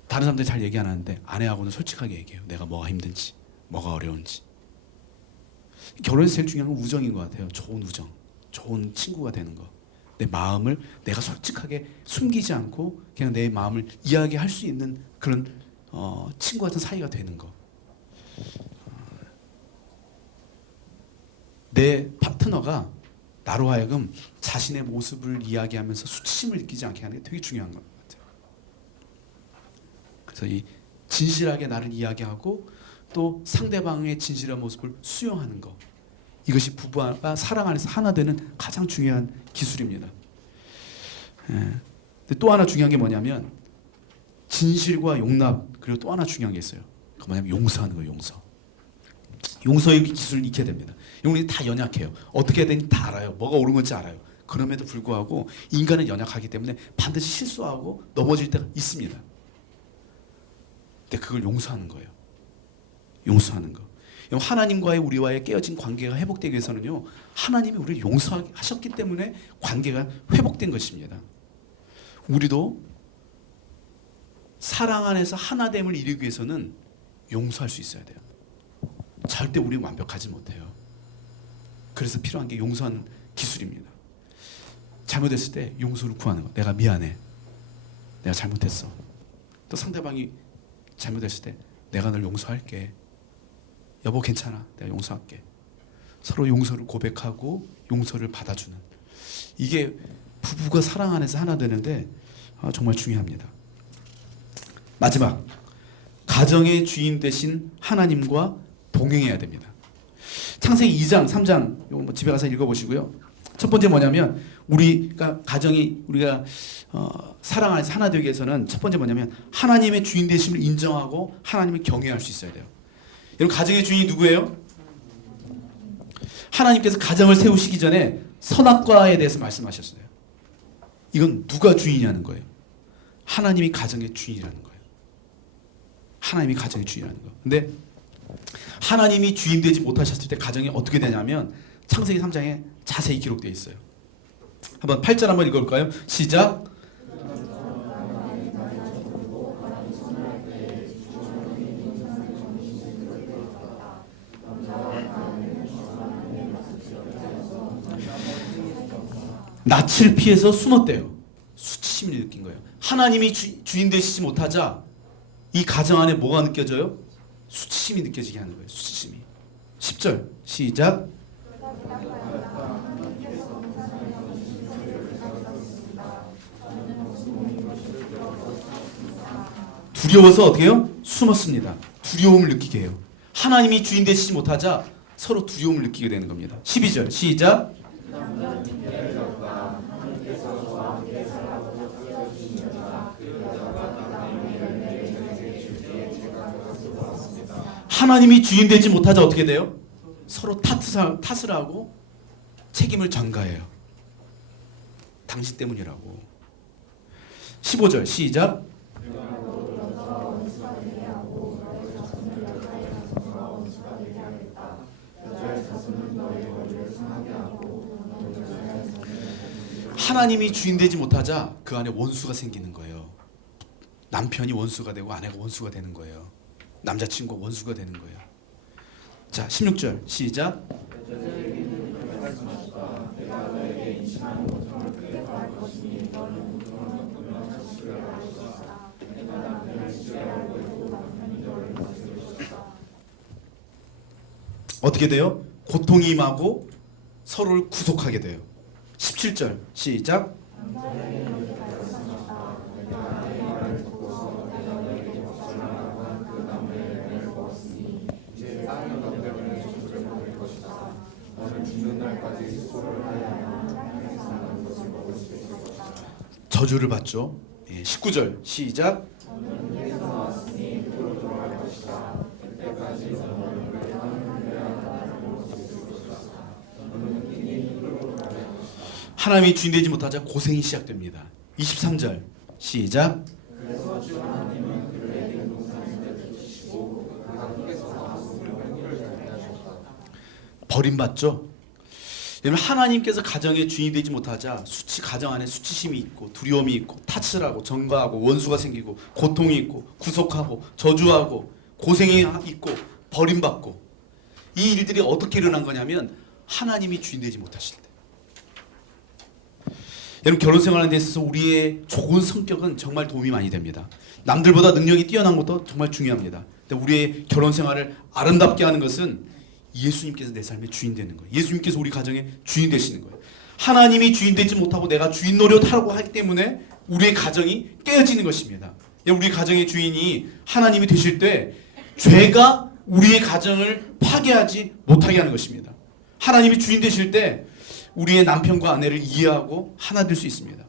다른 사람들이 잘 얘기 안 하는데 아내하고는 솔직하게 얘기해요. 내가 뭐가 힘든지, 뭐가 어려운지. 결혼에서 제일 중요한 건 우정인 것 같아요. 좋은 우정, 좋은 친구가 되는 거. 내 마음을 내가 솔직하게 숨기지 않고 그냥 내 마음을 이야기할 수 있는 그런 친구 같은 사이가 되는 거. 내 파트너가 나로 하여금 자신의 모습을 이야기하면서 수치심을 느끼지 않게 하는 게 되게 중요한 것 같아요. 그래서 이 진실하게 나를 이야기하고 또 상대방의 진실한 모습을 수용하는 것. 이것이 부부가 사랑 안에서 하나 되는 가장 중요한 기술입니다. 근데 또 하나 중요한 게 뭐냐면 진실과 용납, 그리고 또 하나 중요한 게 있어요. 그 뭐냐면 용서하는 거예요. 용서의 기술을 익혀야 됩니다. 우리 다 연약해요. 어떻게 해야 되는지 다 알아요. 뭐가 옳은 건지 알아요. 그럼에도 불구하고 인간은 연약하기 때문에 반드시 실수하고 넘어질 때가 있습니다. 근데 그걸 용서하는 거예요. 용서하는 거. 하나님과의 우리와의 깨어진 관계가 회복되기 위해서는요, 하나님이 우리를 용서하셨기 때문에 관계가 회복된 것입니다. 우리도 사랑 안에서 하나됨을 이루기 위해서는 용서할 수 있어야 돼요. 절대 우리는 완벽하지 못해요. 그래서 필요한 게 용서하는 기술입니다. 잘못했을 때 용서를 구하는 거. 내가 미안해. 내가 잘못했어. 또 상대방이 잘못했을 때 내가 널 용서할게. 여보 괜찮아. 내가 용서할게. 서로 용서를 고백하고 용서를 받아주는. 이게 부부가 사랑 안에서 하나 되는데 정말 중요합니다. 마지막, 가정의 주인 되신 하나님과 동행해야 됩니다. 창세기 2장, 3장 이거 집에 가서 읽어보시고요. 첫 번째 뭐냐면 우리가 사랑 안에서 하나 되기 위해서는 첫 번째 뭐냐면 하나님의 주인 되심을 인정하고 하나님을 경외할 수 있어야 돼요. 여러분, 가정의 주인이 누구예요? 하나님께서 가정을 세우시기 전에 선악과에 대해서 말씀하셨어요. 이건 누가 주인이냐는 거예요. 하나님이 가정의 주인이라는 거예요. 하나님이 가정의 주인이라는 거예요. 근데 하나님이 주인 되지 못하셨을 때 가정이 어떻게 되냐면 창세기 3장에 자세히 기록되어 있어요. 한번 8절 한번 읽어볼까요? 시작. 낯을 피해서 숨었대요. 수치심을 느낀 거예요. 하나님이 주인 되시지 못하자 이 가정 안에 뭐가 느껴져요? 수치심이 느껴지게 하는 거예요. 수치심이. 10절 시작. 두려워서 어떻게 해요? 숨었습니다. 두려움을 느끼게 해요. 하나님이 주인 되시지 못하자 서로 두려움을 느끼게 되는 겁니다. 12절 시작. 하나님이 주인 되지 못하자 어떻게 돼요? 서로 탓을 하고 책임을 전가해요. 당신 때문이라고. 15절 시작. 하나님이 주인 되지 못하자 그 안에 원수가 생기는 거예요. 남편이 원수가 되고 아내가 원수가 되는 거예요. 남자친구가 원수가 되는 거예요. 자, 16절 시작. 어떻게 돼요? 고통이 임하고 서로를 구속하게 돼요. 17절 시작. 저주를 받죠. 19절 시작. 하나님이 주인 되지 못하자 고생이 시작됩니다. 23절 시작. 버림받죠. 여러분, 하나님께서 가정의 주인이 되지 못하자 가정 안에 수치심이 있고 두려움이 있고 탓을 하고 전가하고 원수가 생기고 고통이 있고 구속하고 저주하고 고생이 있고 버림받고, 이 일들이 어떻게 일어난 거냐면 하나님이 주인 되지 못하실 때. 여러분, 결혼 생활하는 데 있어서 우리의 좋은 성격은 정말 도움이 많이 됩니다. 남들보다 능력이 뛰어난 것도 정말 중요합니다. 근데 우리의 결혼 생활을 아름답게 하는 것은 예수님께서 내 삶의 주인 되는 거예요. 예수님께서 우리 가정의 주인 되시는 거예요. 하나님이 주인 되지 못하고 내가 주인 노릇하라고 하기 때문에 우리의 가정이 깨어지는 것입니다. 우리 가정의 주인이 하나님이 되실 때 죄가 우리의 가정을 파괴하지 못하게 하는 것입니다. 하나님이 주인 되실 때 우리의 남편과 아내를 이해하고 하나 될 수 있습니다.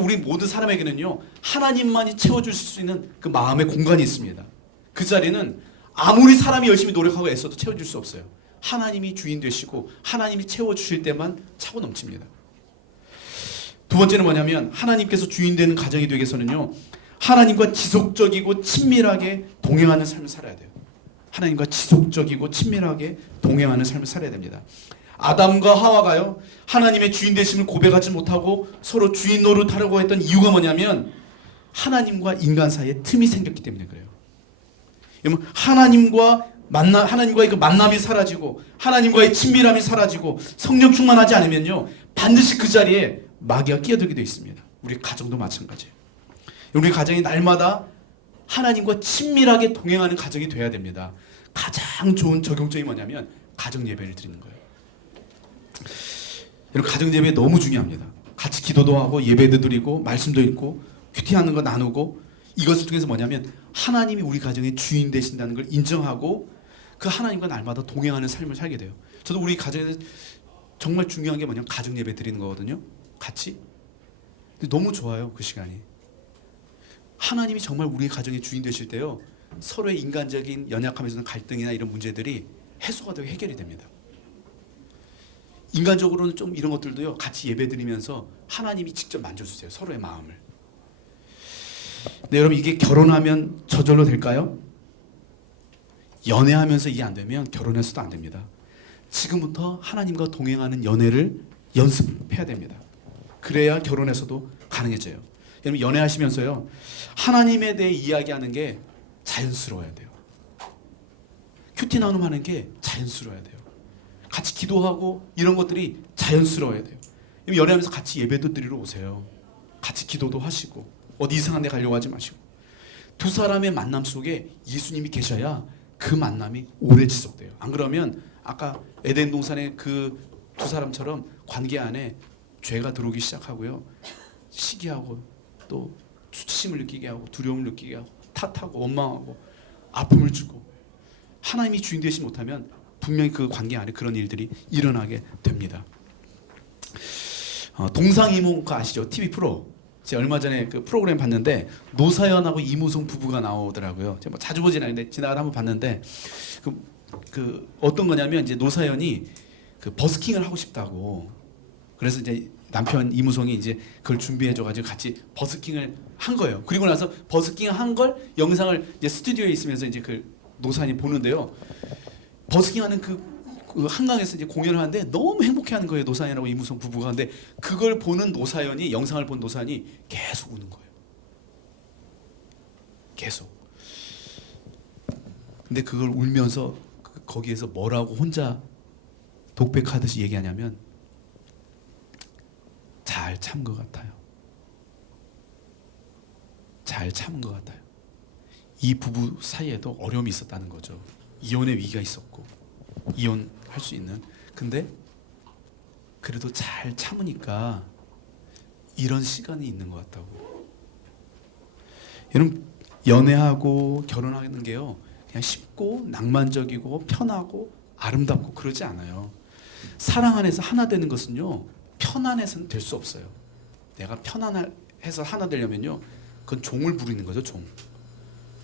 우리 모든 사람에게는요, 하나님만이 채워주실 수 있는 그 마음의 공간이 있습니다. 그 자리는 아무리 사람이 열심히 노력하고 애써도 채워줄 수 없어요. 하나님이 주인 되시고 하나님이 채워주실 때만 차고 넘칩니다. 두 번째는 뭐냐면, 하나님께서 주인 되는 가정이 되기 위해서는요, 하나님과 지속적이고 친밀하게 동행하는 삶을 살아야 돼요. 하나님과 지속적이고 친밀하게 동행하는 삶을 살아야 됩니다. 아담과 하와가요, 하나님의 주인 되심을 고백하지 못하고 서로 주인 노릇하려고 했던 이유가 뭐냐면, 하나님과 인간 사이에 틈이 생겼기 때문에 그래요. 여러분, 하나님과의 그 만남이 사라지고 하나님과의 친밀함이 사라지고 성령 충만하지 않으면요, 반드시 그 자리에 마귀가 끼어들게 되어 있습니다. 우리 가정도 마찬가지예요. 우리 가정이 날마다 하나님과 친밀하게 동행하는 가정이 되어야 됩니다. 가장 좋은 적용점이 뭐냐면 가정 예배를 드리는 거예요. 여러분, 가정 예배 너무 중요합니다. 같이 기도도 하고 예배도 드리고 말씀도 읽고 큐티하는 거 나누고, 이것을 통해서 뭐냐면 하나님이 우리 가정의 주인 되신다는 걸 인정하고 그 하나님과 날마다 동행하는 삶을 살게 돼요. 저도 우리 가정에서 정말 중요한 게 뭐냐면 가정 예배 드리는 거거든요. 같이. 근데 너무 좋아요, 그 시간이. 하나님이 정말 우리의 가정의 주인 되실 때요, 서로의 인간적인 연약함에서는 갈등이나 이런 문제들이 해소가 되고 해결이 됩니다. 인간적으로는 좀 이런 것들도요, 같이 예배드리면서 하나님이 직접 만져주세요, 서로의 마음을. 네, 여러분, 이게 결혼하면 저절로 될까요? 연애하면서 이해 안 되면 결혼해서도 안 됩니다. 지금부터 하나님과 동행하는 연애를 연습해야 됩니다. 그래야 결혼해서도 가능해져요. 여러분, 연애하시면서요, 하나님에 대해 이야기하는 게 자연스러워야 돼요. 큐티 나눔하는 게 자연스러워야 돼요. 같이 기도하고 이런 것들이 자연스러워야 돼요. 연애하면서 같이 예배도 드리러 오세요. 같이 기도도 하시고 어디 이상한 데 가려고 하지 마시고. 두 사람의 만남 속에 예수님이 계셔야 그 만남이 오래 지속돼요. 안 그러면 아까 에덴 동산의 그 두 사람처럼 관계 안에 죄가 들어오기 시작하고요, 시기하고 또 수치심을 느끼게 하고 두려움을 느끼게 하고 탓하고 원망하고 아픔을 주고, 하나님이 주인 되지 못하면 분명히 그 관계 안에 그런 일들이 일어나게 됩니다. 동상이몽 그거 아시죠? TV 프로. 제가 얼마 전에 그 프로그램 봤는데 노사연하고 이무송 부부가 나오더라고요. 제가 뭐 자주 보진 않는데 지나가다 한번 봤는데 그 어떤 거냐면, 이제 노사연이 그 버스킹을 하고 싶다고, 그래서 이제 남편 이무송이 이제 그걸 준비해줘가지고 같이 버스킹을 한 거예요. 그리고 나서 버스킹 한 걸 영상을 이제 스튜디오에 있으면서 이제 그 노사연이 보는데요, 버스킹하는 그 한강에서 이제 공연을 하는데 너무 행복해하는 거예요, 노사연하고 이무송 부부가. 근데 그걸 보는 노사연이, 영상을 본 노사연이 계속 우는 거예요. 계속. 근데 그걸 울면서 거기에서 뭐라고 혼자 독백하듯이 얘기하냐면, 잘 참은 것 같아요. 잘 참은 것 같아요. 이 부부 사이에도 어려움이 있었다는 거죠. 이혼의 위기가 있었고 이혼할 수 있는. 근데 그래도 잘 참으니까 이런 시간이 있는 것 같다고. 여러분, 연애하고 결혼하는 게요, 그냥 쉽고 낭만적이고 편하고 아름답고 그러지 않아요. 사랑 안에서 하나 되는 것은요, 편안해서는 될 수 없어요. 내가 편안해서 하나 되려면요, 그건 종을 부리는 거죠, 종.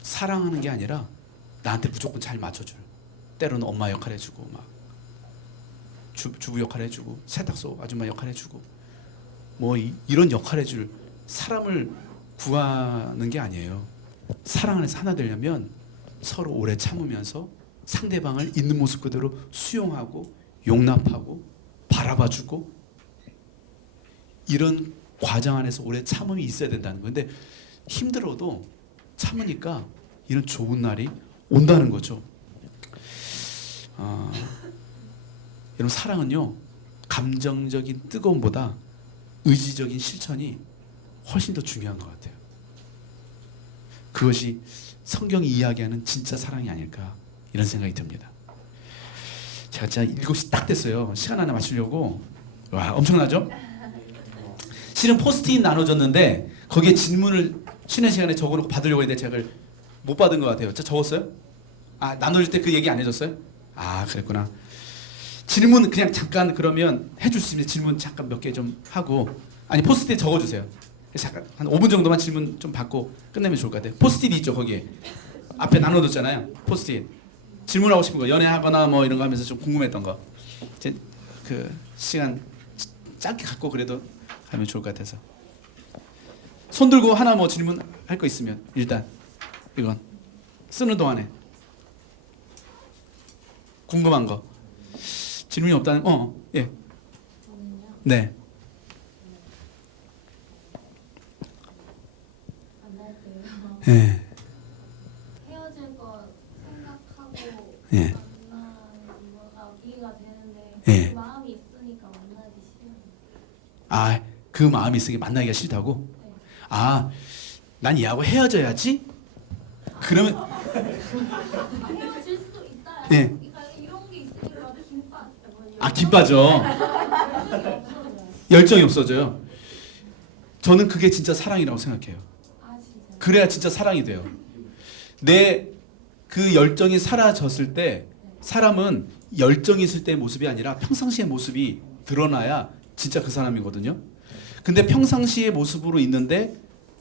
사랑하는 게 아니라 나한테 무조건 잘 맞춰줄, 때로는 엄마 역할 해주고 막 주부 역할 해주고 세탁소 아줌마 역할 해주고 뭐 이런 역할 해줄 사람을 구하는 게 아니에요. 사랑 안에서 하나 되려면 서로 오래 참으면서 상대방을 있는 모습 그대로 수용하고 용납하고 바라봐주고, 이런 과정 안에서 오래 참음이 있어야 된다는 건데, 힘들어도 참으니까 이런 좋은 날이 온다는 거죠. 여러분, 사랑은요, 감정적인 뜨거움보다 의지적인 실천이 훨씬 더 중요한 것 같아요. 그것이 성경이 이야기하는 진짜 사랑이 아닐까, 이런 생각이 듭니다. 제가 진짜 7시 딱 됐어요. 시간 하나 맞추려고. 와, 엄청나죠? 실은 포스트잇 나눠줬는데 거기에 질문을 쉬는 시간에 적어놓고 받으려고 했는데 제가 그걸 못 받은 것 같아요. 저 적었어요? 아, 나눠줄 때 그 얘기 안 해줬어요? 아, 그랬구나. 질문 그냥 잠깐 그러면 해줄 수 있는 질문 잠깐 몇 개 좀 하고, 아니 포스트잇 적어주세요. 잠깐 한 5분 정도만 질문 좀 받고 끝내면 좋을 것 같아요. 포스트잇 있죠, 거기에 앞에 나눠뒀잖아요. 포스트잇 질문하고 싶은 거, 연애하거나 뭐 이런 거 하면서 좀 궁금했던 거, 이제 그 시간 짧게 갖고 그래도 하면 좋을 것 같아서. 손 들고 하나 뭐 질문할 거 있으면 일단 이건 쓰는 동안에 궁금한 거. 질문이 없다는 예. 저는요. 네. 만날 때요. 예. 헤어질 거 생각하고 예. 만나기가 되는데 예. 그 마음이 있으니까 만나기 싫어요. 아, 그 마음이 있으니 만나기가 싫다고? 네. 아, 난 얘하고 헤어져야지? 그러면 헤어질 수도 있다. 예. 그러니까 이런 게 있으니까 김밥. 아, 김 빠져. 열정이 없어져요. 저는 그게 진짜 사랑이라고 생각해요. 아 진짜. 그래야 진짜 사랑이 돼요. 내 그 열정이 사라졌을 때, 사람은 열정이 있을 때의 모습이 아니라 평상시의 모습이 드러나야 진짜 그 사람이거든요. 근데 평상시의 모습으로 있는데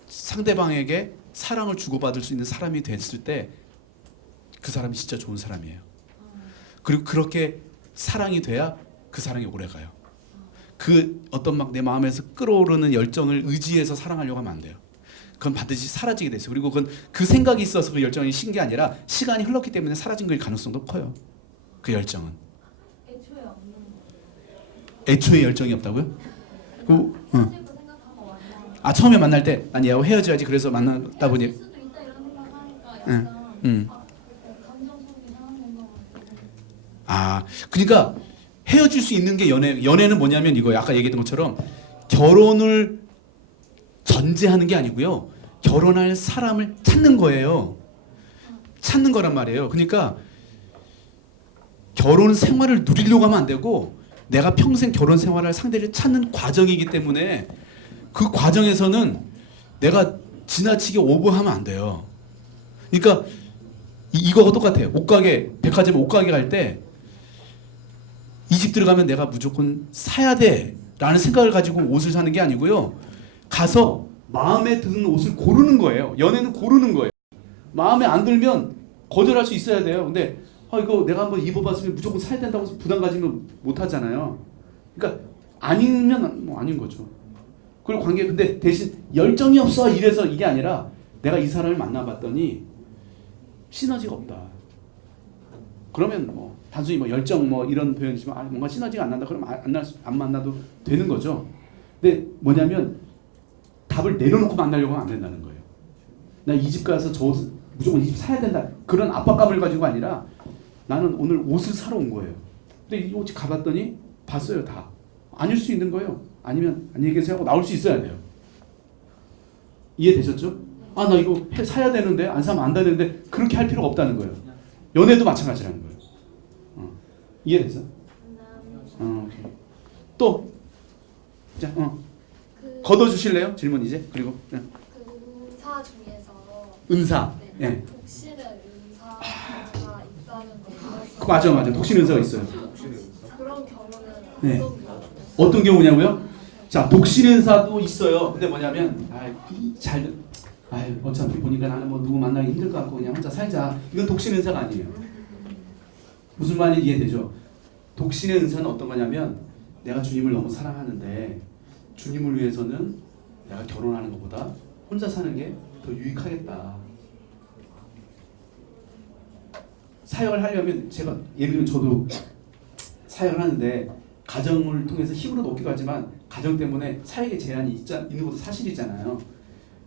상대방에게 사랑을 주고받을 수 있는 사람이 됐을 때 그 사람이 진짜 좋은 사람이에요. 그리고 그렇게 사랑이 돼야 그 사랑이 오래가요. 그 어떤 막 내 마음에서 끓어오르는 열정을 의지해서 사랑하려고 하면 안 돼요. 그건 반드시 사라지게 돼요. 그리고 그건 그 생각이 있어서 그 열정이 신 게 아니라 시간이 흘렀기 때문에 사라진 걸 가능성도 커요. 그 열정은. 애초에 없는 거. 애초에 열정이 없다고요? 헤어질 거 생각하고 만나. 아, 처음에 만날 때 난 얘하고 헤어져야지 그래서 만나다 보니 헤어질 수도 있다 이런 생각하니까 응, 약간 응. 감정 속이 상하는 거 같아요. 아, 그러니까 헤어질 수 있는 게 연애는 뭐냐면 이거예요. 아까 얘기했던 것처럼 결혼을 전제하는 게 아니고요. 결혼할 사람을 찾는 거예요. 찾는 거란 말이에요. 그러니까 결혼 생활을 누리려고 하면 안 되고 내가 평생 결혼 생활할 상대를 찾는 과정이기 때문에 그 과정에서는 내가 지나치게 오버하면 안 돼요. 그러니까 이거가 똑같아요. 옷가게, 백화점 옷가게 갈 때 이 집 들어가면 내가 무조건 사야 돼라는 생각을 가지고 옷을 사는 게 아니고요. 가서 마음에 드는 옷을 고르는 거예요. 연애는 고르는 거예요. 마음에 안 들면 거절할 수 있어야 돼요. 근데 이거 내가 한번 입어봤으면 무조건 사야 된다고 해서 부담 가지면 못 하잖아요. 그러니까 아니면 뭐 아닌 거죠. 그리고 관계, 근데 대신 열정이 없어 이래서 이게 아니라 내가 이 사람을 만나봤더니 시너지가 없다. 그러면 뭐 단순히 뭐 열정 뭐 이런 표현이지만 뭔가 시너지가 안 난다. 그러면 안 만나도 되는 거죠. 근데 뭐냐면 답을 내려놓고 만나려고 하면 안 된다는 거예요. 나 이 집 가서 저 옷을 무조건 이 집 사야 된다. 그런 압박감을 가지고 아니라 나는 오늘 옷을 사러 온 거예요. 근데 이 옷이 가봤더니 봤어요 다. 아닐 수 있는 거예요. 아니면 안녕히 계세요 하고 나올 수 있어야 돼요. 이해되셨죠? 아, 나 이거 사야 되는데 안 사면 안 되는데 그렇게 할 필요가 없다는 거예요. 연애도 마찬가지라는 거예요. 이해됐어? 오케이. 또 자, 그 걷어주실래요? 질문 이제 그리고 은사 중에서 은사. 네. 예. 독실의 은사가 있다는데 맞아. 독신 은사가 있어요. 그런 경우는 네. 어떤 경우? 어떤 경우냐고요? 자, 독신 은사도 있어요. 근데 뭐냐면 어차피 보니까 나는 뭐 누구 만나기 힘들 것 같고 그냥 혼자 살자. 이건 독신 은사가 아니에요. 무슨 말인지 이해되죠? 독신의 은사는 어떤 거냐면 내가 주님을 너무 사랑하는데 주님을 위해서는 내가 결혼하는 것보다 혼자 사는 게 더 유익하겠다. 사역을 하려면 제가 예를 들면 저도 사역을 하는데 가정을 통해서 힘으로도 얻기도 하지만 가정 때문에 사역에 제한이 있는 것도 사실이잖아요.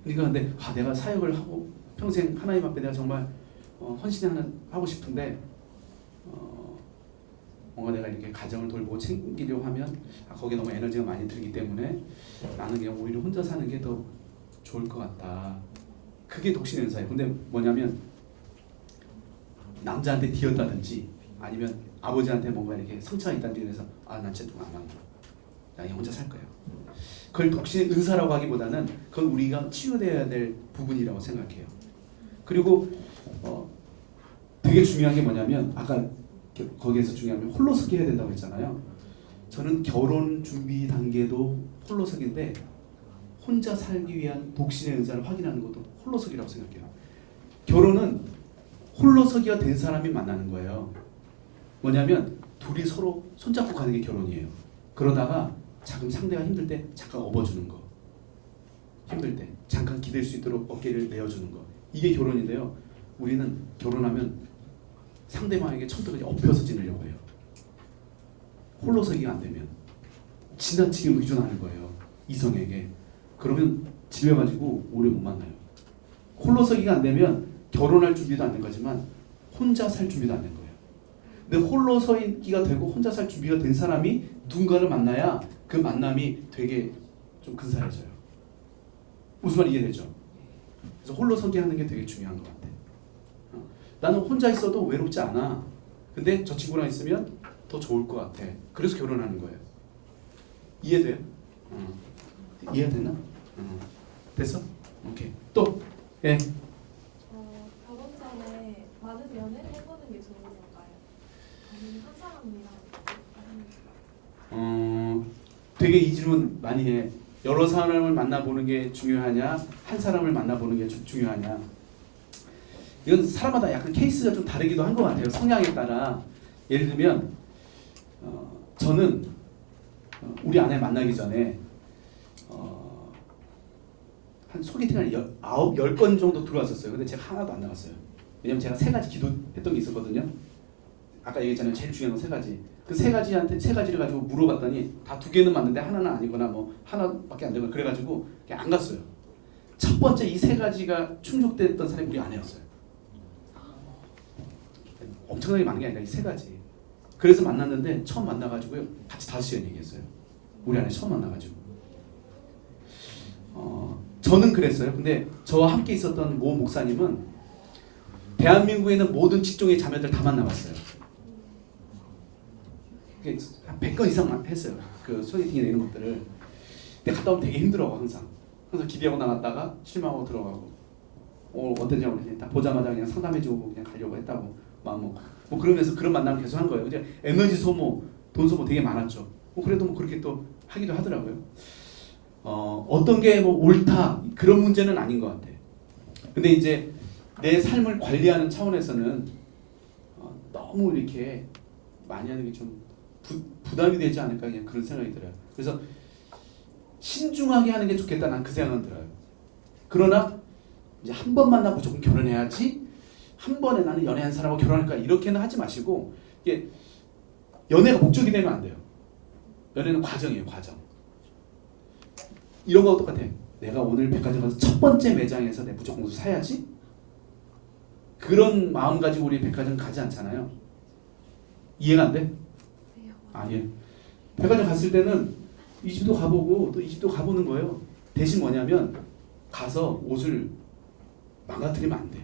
그러니까 근데 내가 사역을 하고 평생 하나님 앞에 내가 정말 헌신하고 싶은데 뭔가 내가 이렇게 가정을 돌보고 챙기려고 하면 거기에 너무 에너지가 많이 들기 때문에 나는 그냥 오히려 혼자 사는 게 더 좋을 것 같다. 그게 독신 은사예요. 근데 뭐냐면 남자한테 뒤었다든지 아니면 아버지한테 뭔가 이렇게 상처가 있다는 데서 난 진짜 누구 안 만나. 나 그냥 혼자 살 거야. 그걸 독신의 은사라고 하기보다는 그건 우리가 치유되어야 될 부분이라고 생각해요. 그리고 되게 되게 중요한 게 뭐냐면 아까 거기에서 중요한 게 홀로서기 해야 된다고 했잖아요. 저는 결혼 준비 단계도 홀로서기인데 혼자 살기 위한 독신의 의사를 확인하는 것도 홀로서기라고 생각해요. 결혼은 홀로서기가 된 사람이 만나는 거예요. 뭐냐면 둘이 서로 손잡고 가는 게 결혼이에요. 그러다가 자금 상대가 힘들 때 잠깐 업어주는 거. 힘들 때 잠깐 기댈 수 있도록 어깨를 내어주는 거. 이게 결혼인데요. 우리는 결혼하면 상대방에게 천덕까지 엎혀서 지내려고 해요. 홀로서기가 안 되면 지나치게 의존하는 거예요. 이성에게. 그러면 질려가지고 오래 못 만나요. 홀로서기가 안 되면 결혼할 준비도 안 된 거지만 혼자 살 준비도 안 된 거예요. 근데 홀로서기가 되고 혼자 살 준비가 된 사람이 누군가를 만나야 그 만남이 되게 좀 근사해져요. 무슨 말 이해되죠? 그래서 홀로서기 하는 게 되게 중요한 것 같아. 나는 혼자 있어도 외롭지 않아. 근데 저 친구랑 있으면 더 좋을 것 같아. 그래서 결혼하는 거예요. 이해돼요? 이해되나? 됐어? 오케이. 또 예. 결혼 전에 많은 연애를 해보는 게 좋은 건가요? 아니면 한 사람이랑 되게 이 질문 많이 해. 여러 사람을 만나보는 게 중요하냐, 한 사람을 만나보는 게 중요하냐. 이건 사람마다 약간 케이스가 좀 다르기도 한 것 같아요. 성향에 따라. 예를 들면 저는 우리 아내 만나기 전에 한 소개팅을 10건 정도 들어왔었어요. 근데 제가 하나도 안 나갔어요. 왜냐면 제가 3가지 기도했던 게 있었거든요. 아까 얘기했잖아요. 제일 중요한 건 3가지. 그 3가지를 가지고 물어봤더니 다 2개는 맞는데 하나는 아니거나 뭐 하나밖에 안 되거나 그래가지고 그냥 안 갔어요. 첫 번째 이 3가지가 충족됐던 사람이 우리 아내였어요. 엄청나게 많은 게 아니라 이 3가지. 그래서 만났는데 처음 만나가지고요. 같이 5시간 얘기했어요. 우리 아내 처음 만나가지고. 저는 그랬어요. 근데 저와 함께 있었던 모 목사님은 대한민국에 있는 모든 직종의 자매들 다 만나봤어요. 한 100건 이상 했어요. 그 소개팅이나 이런 것들을. 근데 갔다 오면 되게 힘들어 항상. 그래서 기대하고 나갔다가 실망하고 들어가고. 어땠냐고 그랬더니 딱 보자마자 그냥 상담해주고 그냥 가려고 했다고 마음 먹고. 뭐 그러면서 그런 만남을 계속 한 거예요. 이제 에너지 소모, 돈 소모 되게 많았죠. 그래도 뭐 그렇게 또 하기도 하더라고요. 어떤 게 뭐 옳다 그런 문제는 아닌 것 같아. 근데 이제 내 삶을 관리하는 차원에서는 너무 이렇게 많이 하는 게 좀 부담이 되지 않을까 그냥 그런 생각이 들어요. 그래서 신중하게 하는 게 좋겠다 난 그 생각은 들어요. 그러나 이제 한 번 만나고 무조건 결혼해야지. 한 번에 나는 연애한 사람하고 결혼할까 이렇게는 하지 마시고 이게 연애가 목적이 되면 안 돼요. 연애는 과정이에요. 과정. 이런 거 똑같아. 내가 오늘 백화점 가서 첫 번째 매장에서 내 무조건 옷을 사야지. 그런 마음 가지고 우리 백화점 가지 않잖아요. 이해가 안 돼? 예. 백화점 갔을 때는 이 집도 가보고 또 이 집도 가보는 거예요. 대신 뭐냐면 가서 옷을 망가뜨리면 안 돼.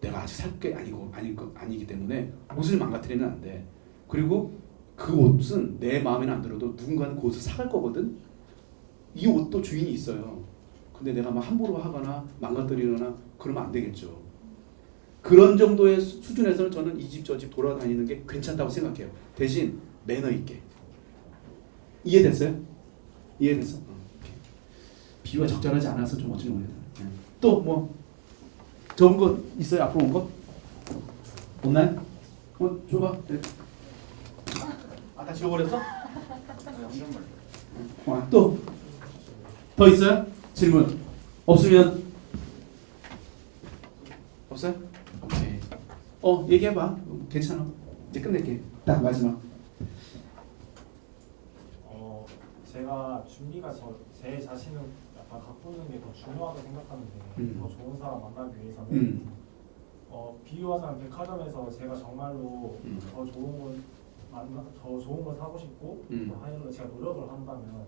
내가 아직 살 게 아니기 때문에 옷을 망가뜨리면 안 돼. 그리고 그 옷은 내 마음에는 안 들어도 누군가는 그 옷을 사갈 거거든. 이 옷도 주인이 있어요. 근데 내가 막 함부로 하거나 망가뜨리거나 그러면 안 되겠죠. 그런 정도의 수준에서는 저는 이 집 저 집 돌아다니는 게 괜찮다고 생각해요. 대신 매너 있게. 이해됐어요? 이해됐어? 비유가 적절하지 않아서 좀 어찌 모르겠어요. 또 뭐 좋은 거 있어요? 앞으로 온 거? 없나요? 줘봐. 네. 다 지워버렸어? 또 더 있어요? 질문 없으면 없어요? 오케이. 얘기해봐. 괜찮아. 이제 끝낼게. 딱 마지막. 제가 준비가 제 자신을 약간 가꾸는 게 더 중요하다고 생각하는데 더 좋은 사람 만나기 위해서는 비유하자면 백화점에서 제가 정말로 더 좋은 걸 사고 싶고 하여튼 제가 노력을 한다면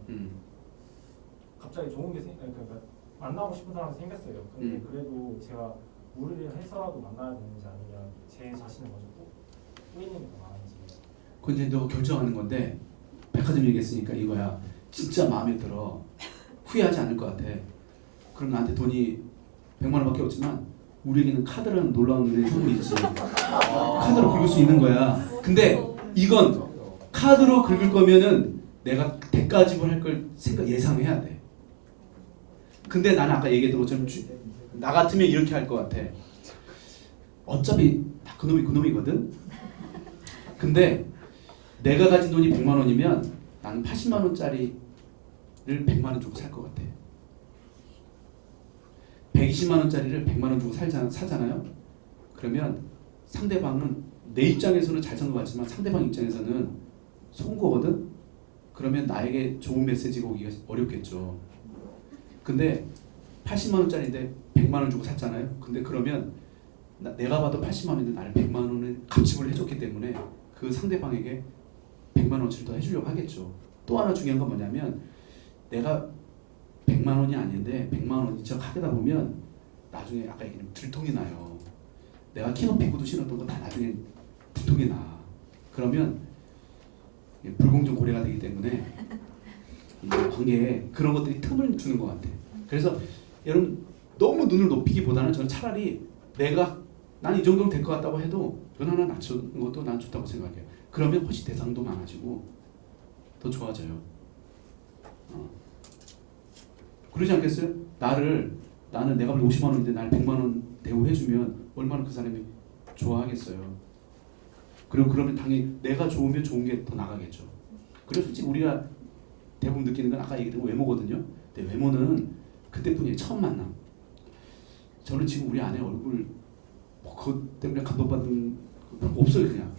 갑자기 좋은 게 그러니까 만나고 싶은 사람이 생겼어요. 근데 그래도 제가 무리를 해서라도 만나야 되는지 아니면 제 자신을 먼저 꾸미는 게 더 나은지. 그건 이제 너 결정하는 건데 백화점 얘기했으니까 이거야. 진짜 마음에 들어. 후회하지 않을 것 같아. 그럼 나한테 돈이 100만 원밖에 없지만 우리에게는 카드라는 놀라운 은혜의 선물이 있지. 카드로 긁을 수 있는 거야. 근데 이건 카드로 긁을 거면은 내가 대가 지불할 걸 예상해야 돼. 근데 나는 아까 얘기했던 것처럼 나 같으면 이렇게 할 것 같아. 어차피 다 그놈이거든. 근데 내가 가진 돈이 100만 원이면 나는 80만 원짜리를 100만 원 주고 살 것 같아. 120만 원짜리를 100만 원 주고 사잖아요. 그러면 상대방은 내 입장에서는 잘 산 것 같지만 상대방 입장에서는 속은 거거든. 그러면 나에게 좋은 메시지가 오기가 어렵겠죠. 근데 80만 원짜리인데 100만 원 주고 샀잖아요. 근데 그러면 내가 봐도 80만 원인데 나를 100만 원을 값지불 해줬기 때문에 그 상대방에게 100만 원어치를 더 해주려고 하겠죠. 또 하나 중요한 건 뭐냐면 내가 100만 원이 아닌데 100만 원이 저 가게다 보면 나중에 아까 얘기한 들통이 나요. 내가 키 높이 구두 신었던 거 다 나중에 들통이 나. 그러면 불공정 고래가 되기 때문에 이 관계에 그런 것들이 틈을 주는 것 같아. 그래서 여러분 너무 눈을 높이기보다는 저는 차라리 난 이 정도면 될 것 같다고 해도 돈 하나 낮추는 것도 난 좋다고 생각해요. 그러면 훨씬 대상도 많아지고 더 좋아져요. 그러지 않겠어요? 나는 내가 50만 원인데 날 100만 원 대우해주면 얼마나 그 사람이 좋아하겠어요. 그리고 그러면 당연히 내가 좋으면 좋은 게 더 나가겠죠. 그래서 솔직히 우리가 대부분 느끼는 건 아까 얘기했던 외모거든요. 근데 외모는 그때뿐이에요. 처음 만남. 저는 지금 우리 아내 얼굴 그것 때문에 감동받은 거 없어요. 그냥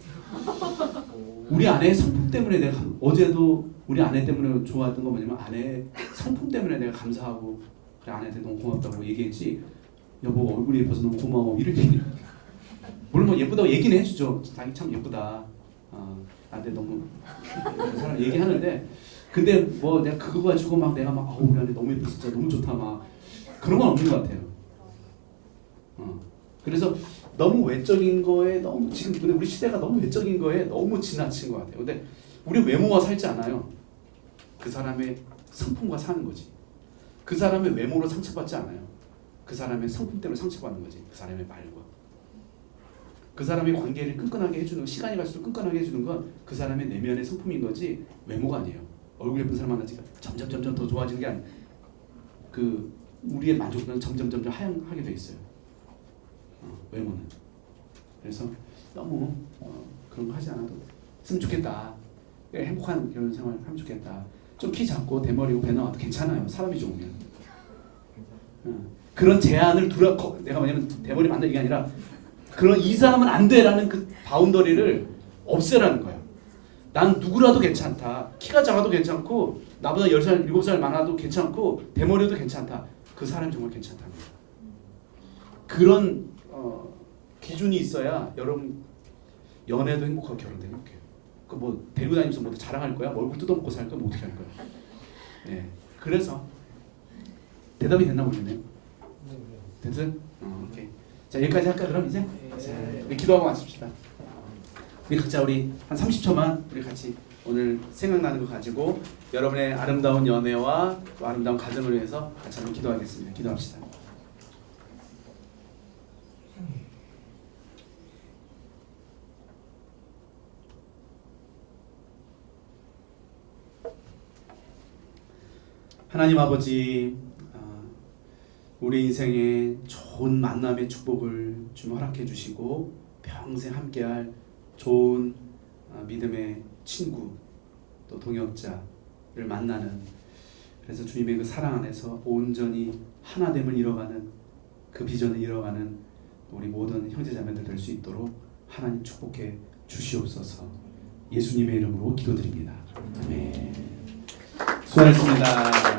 우리 아내의 성품 때문에 내가 어제도 우리 아내 때문에 좋아했던 거 뭐냐면 아내의 성품 때문에 내가 감사하고 그래 아내한테 너무 고맙다고 얘기했지. 여보 얼굴이 예뻐서 너무 고마워 이렇게. 물론 뭐 예쁘다고 얘기는 해주죠. 자기 참 예쁘다. 나한테 너무 그 사람 얘기하는데 근데 뭐 내가 그거 가지고 막 내가 막 우리 아내 너무 예뻐 진짜 너무 좋다 막 그런 건 없는 것 같아요. 그래서 너무 외적인 거에 너무 지금 근데 우리 시대가 너무 외적인 거에 너무 지나친 것 같아요. 근데 우리 외모와 살지 않아요. 그 사람의 성품과 사는 거지. 그 사람의 외모로 상처받지 않아요. 그 사람의 성품 때문에 상처받는 거지. 그 사람의 말과. 그 사람의 관계를 끈끈하게 해주는 시간이 갈수록 끈끈하게 해주는 건 그 사람의 내면의 성품인 거지 외모가 아니에요. 얼굴 예쁜 사람 만나니까 점점 더 좋아지는 게 아니에요. 그 우리의 만족도는 점점 하향하게 돼 있어요. 외모는. 그래서 너무 그런 거 하지 않아도 했으면 좋겠다. 행복한 결혼 생활 하면 좋겠다. 좀 키 작고 대머리고 배 나와도 괜찮아요. 사람이 좋으면. 그런 제한을 내가 뭐냐면 대머리 만나 이게 아니라 그런 이 사람은 안 돼라는 그 바운더리를 없애라는 거야. 난 누구라도 괜찮다. 키가 작아도 괜찮고 나보다 10살, 7살 많아도 괜찮고 대머리도 괜찮다. 그 사람이 정말 괜찮다는 거야. 그런 기준이 있어야 여러분 연애도 행복하고 결혼도 행복해요. 그 뭐 데리고 다니면서 뭐 자랑할 거야? 얼굴 뜯어먹고 살 거야? 뭐 어떻게 할 거야? 네. 그래서 대답이 됐나 모르겠네요. 됐어요? 오케이. 자 여기까지 할까 그럼 이제? 자, 우리 기도하고 마칩시다. 우리 각자 우리 한 30초만 우리 같이 오늘 생각나는 거 가지고 여러분의 아름다운 연애와 또 아름다운 가정을 위해서 같이 한번 기도하겠습니다. 기도합시다. 하나님 아버지, 우리 인생에 좋은 만남의 축복을 좀 허락해 주시고 평생 함께할 좋은 믿음의 친구 또 동역자를 만나는 그래서 주님의 그 사랑 안에서 온전히 하나됨을 이뤄가는 그 비전을 이뤄가는 우리 모든 형제자매들 될 수 있도록 하나님 축복해 주시옵소서. 예수님의 이름으로 기도드립니다. 아멘. 수고하셨습니다.